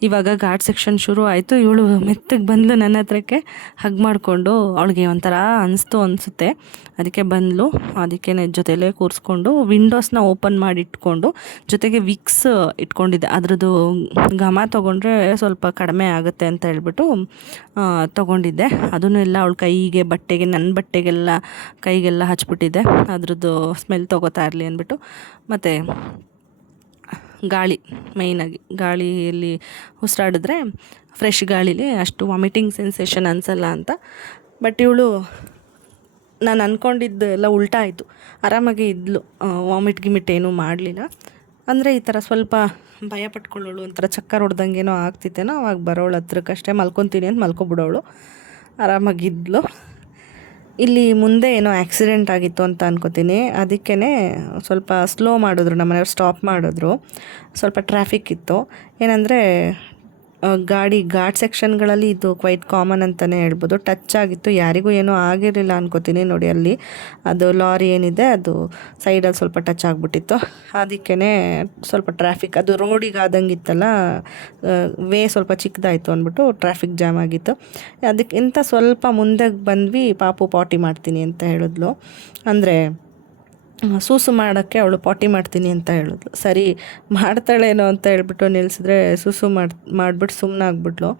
ಇವಾಗ ಘಾಟ್ ಸೆಕ್ಷನ್ ಶುರು ಆಯಿತು. ಇವಳು ಮೆತ್ತಗೆ ಬಂದಳು ನನ್ನ ಹತ್ರಕ್ಕೆ, ಹಗ್ ಮಾಡಿಕೊಂಡು. ಅವಳಿಗೆ ಒಂಥರ ಅನಿಸುತ್ತೆ, ಅದಕ್ಕೆ ಬಂದಳು. ಅದಕ್ಕೆ ಜೊತೆಲೇ ಕೂರಿಸ್ಕೊಂಡು ವಿಂಡೋಸ್ನ ಓಪನ್ ಮಾಡಿ ಇಟ್ಕೊಂಡು, ಜೊತೆಗೆ ವಿಕ್ಸ್ ಇಟ್ಕೊಂಡಿದ್ದೆ. ಅದ್ರದ್ದು ಘಮ ತೊಗೊಂಡ್ರೆ ಸ್ವಲ್ಪ ಕಡಿಮೆ ಆಗುತ್ತೆ ಅಂತ ಹೇಳ್ಬಿಟ್ಟು ತೊಗೊಂಡಿದ್ದೆ. ಅದನ್ನು ಎಲ್ಲ ಅವಳ ಕೈಗೆ, ಬಟ್ಟೆಗೆ, ನನ್ನ ಬಟ್ಟೆಗೆಲ್ಲ ಕೈಗೆಲ್ಲ ಹಚ್ಬಿಟ್ಟಿದ್ದೆ, ಅದ್ರದ್ದು ಸ್ಮೆಲ್ ತೊಗೋತಾ ಇರಲಿ ಅಂದ್ಬಿಟ್ಟು. ಮತ್ತು ಗಾಳಿ, ಮೇಯ್ನಾಗಿ ಗಾಳಿಯಲ್ಲಿ ಉಸಿರಾಡಿದ್ರೆ ಫ್ರೆಶ್ ಗಾಳಿಲಿ ಅಷ್ಟು ವಾಮಿಟಿಂಗ್ ಸೆನ್ಸೇಷನ್ ಅನಿಸಲ್ಲ ಅಂತ. ಬಟ್ ಇವಳು, ನಾನು ಅಂದ್ಕೊಂಡಿದ್ದು ಎಲ್ಲ ಉಲ್ಟಾ ಆಯಿತು. ಆರಾಮಾಗಿ ಇದ್ಲು, ವಾಮಿಟ್ ಏನೂ ಮಾಡಲಿಲ್ಲ. ಅಂದರೆ ಈ ಥರ ಸ್ವಲ್ಪ ಭಯ ಪಟ್ಕೊಳ್ಳೋಳು, ಒಂಥರ ಚಕ್ಕರ್ ಹೊಡ್ದಂಗೇನೋ ಆಗ್ತಿತ್ತೇನೋ. ಅವಾಗ ಬರೋಳು ಹತ್ರಕ್ಕಷ್ಟೇ, ಮಲ್ಕೊತೀನಿ ಅಂತ ಮಲ್ಕೊಬಿಡೋಳು, ಆರಾಮಾಗಿದ್ಲು. ಇಲ್ಲಿ ಮುಂದೆ ಏನೋ ಆಕ್ಸಿಡೆಂಟ್ ಆಗಿತ್ತು ಅಂತ ಅನ್ಕೋತೀನಿ, ಅದಕ್ಕೇ ಸ್ವಲ್ಪ ಸ್ಲೋ ಮಾಡಿದ್ರು, ನಮ್ಮನೆಯವ್ರು ಸ್ಟಾಪ್ ಮಾಡಿದ್ರು. ಸ್ವಲ್ಪ ಟ್ರಾಫಿಕ್ ಇತ್ತು. ಏನಂದರೆ ಘಾಟ್ ಸೆಕ್ಷನ್ಗಳಲ್ಲಿ ಇದು ಕ್ವೈಟ್ ಕಾಮನ್ ಅಂತಲೇ ಹೇಳ್ಬೋದು. ಟಚ್ ಆಗಿತ್ತು, ಯಾರಿಗೂ ಏನೂ ಆಗಿರಲಿಲ್ಲ ಅನ್ಕೋತೀನಿ. ನೋಡಿ ಅಲ್ಲಿ ಅದು ಲಾರಿ ಏನಿದೆ, ಅದು ಸೈಡಲ್ಲಿ ಸ್ವಲ್ಪ ಟಚ್ ಆಗಿಬಿಟ್ಟಿತ್ತು. ಅದಕ್ಕೇ ಸ್ವಲ್ಪ ಟ್ರಾಫಿಕ್, ಅದು ರೋಡಿಗೆ ಆದಂಗಿತ್ತಲ್ಲ, ವೇ ಸ್ವಲ್ಪ ಚಿಕ್ಕದಾಯಿತು ಅಂದ್ಬಿಟ್ಟು ಟ್ರಾಫಿಕ್ ಜಾಮ್ ಆಗಿತ್ತು. ಅದಕ್ಕಿಂತ ಸ್ವಲ್ಪ ಮುಂದೆ ಬಂದ್ವಿ. ಪಾಪು ಪಾಟಿ ಮಾಡ್ತೀನಿ ಅಂತ ಹೇಳಿದ್ಲು, ಅಂದರೆ ಸೂಸು ಮಾಡೋಕ್ಕೆ ಅವಳು ಪಾಟಿ ಮಾಡ್ತೀನಿ ಅಂತ ಹೇಳಿದ್ಲು. ಸರಿ ಮಾಡ್ತಾಳೇನೋ ಅಂತ ಹೇಳ್ಬಿಟ್ಟು ನಿಲ್ಲಿಸಿದ್ರೆ ಸೂಸು ಮಾಡಿಬಿಟ್ಟು ಸುಮ್ಮನೆ ಆಗ್ಬಿಟ್ಲು.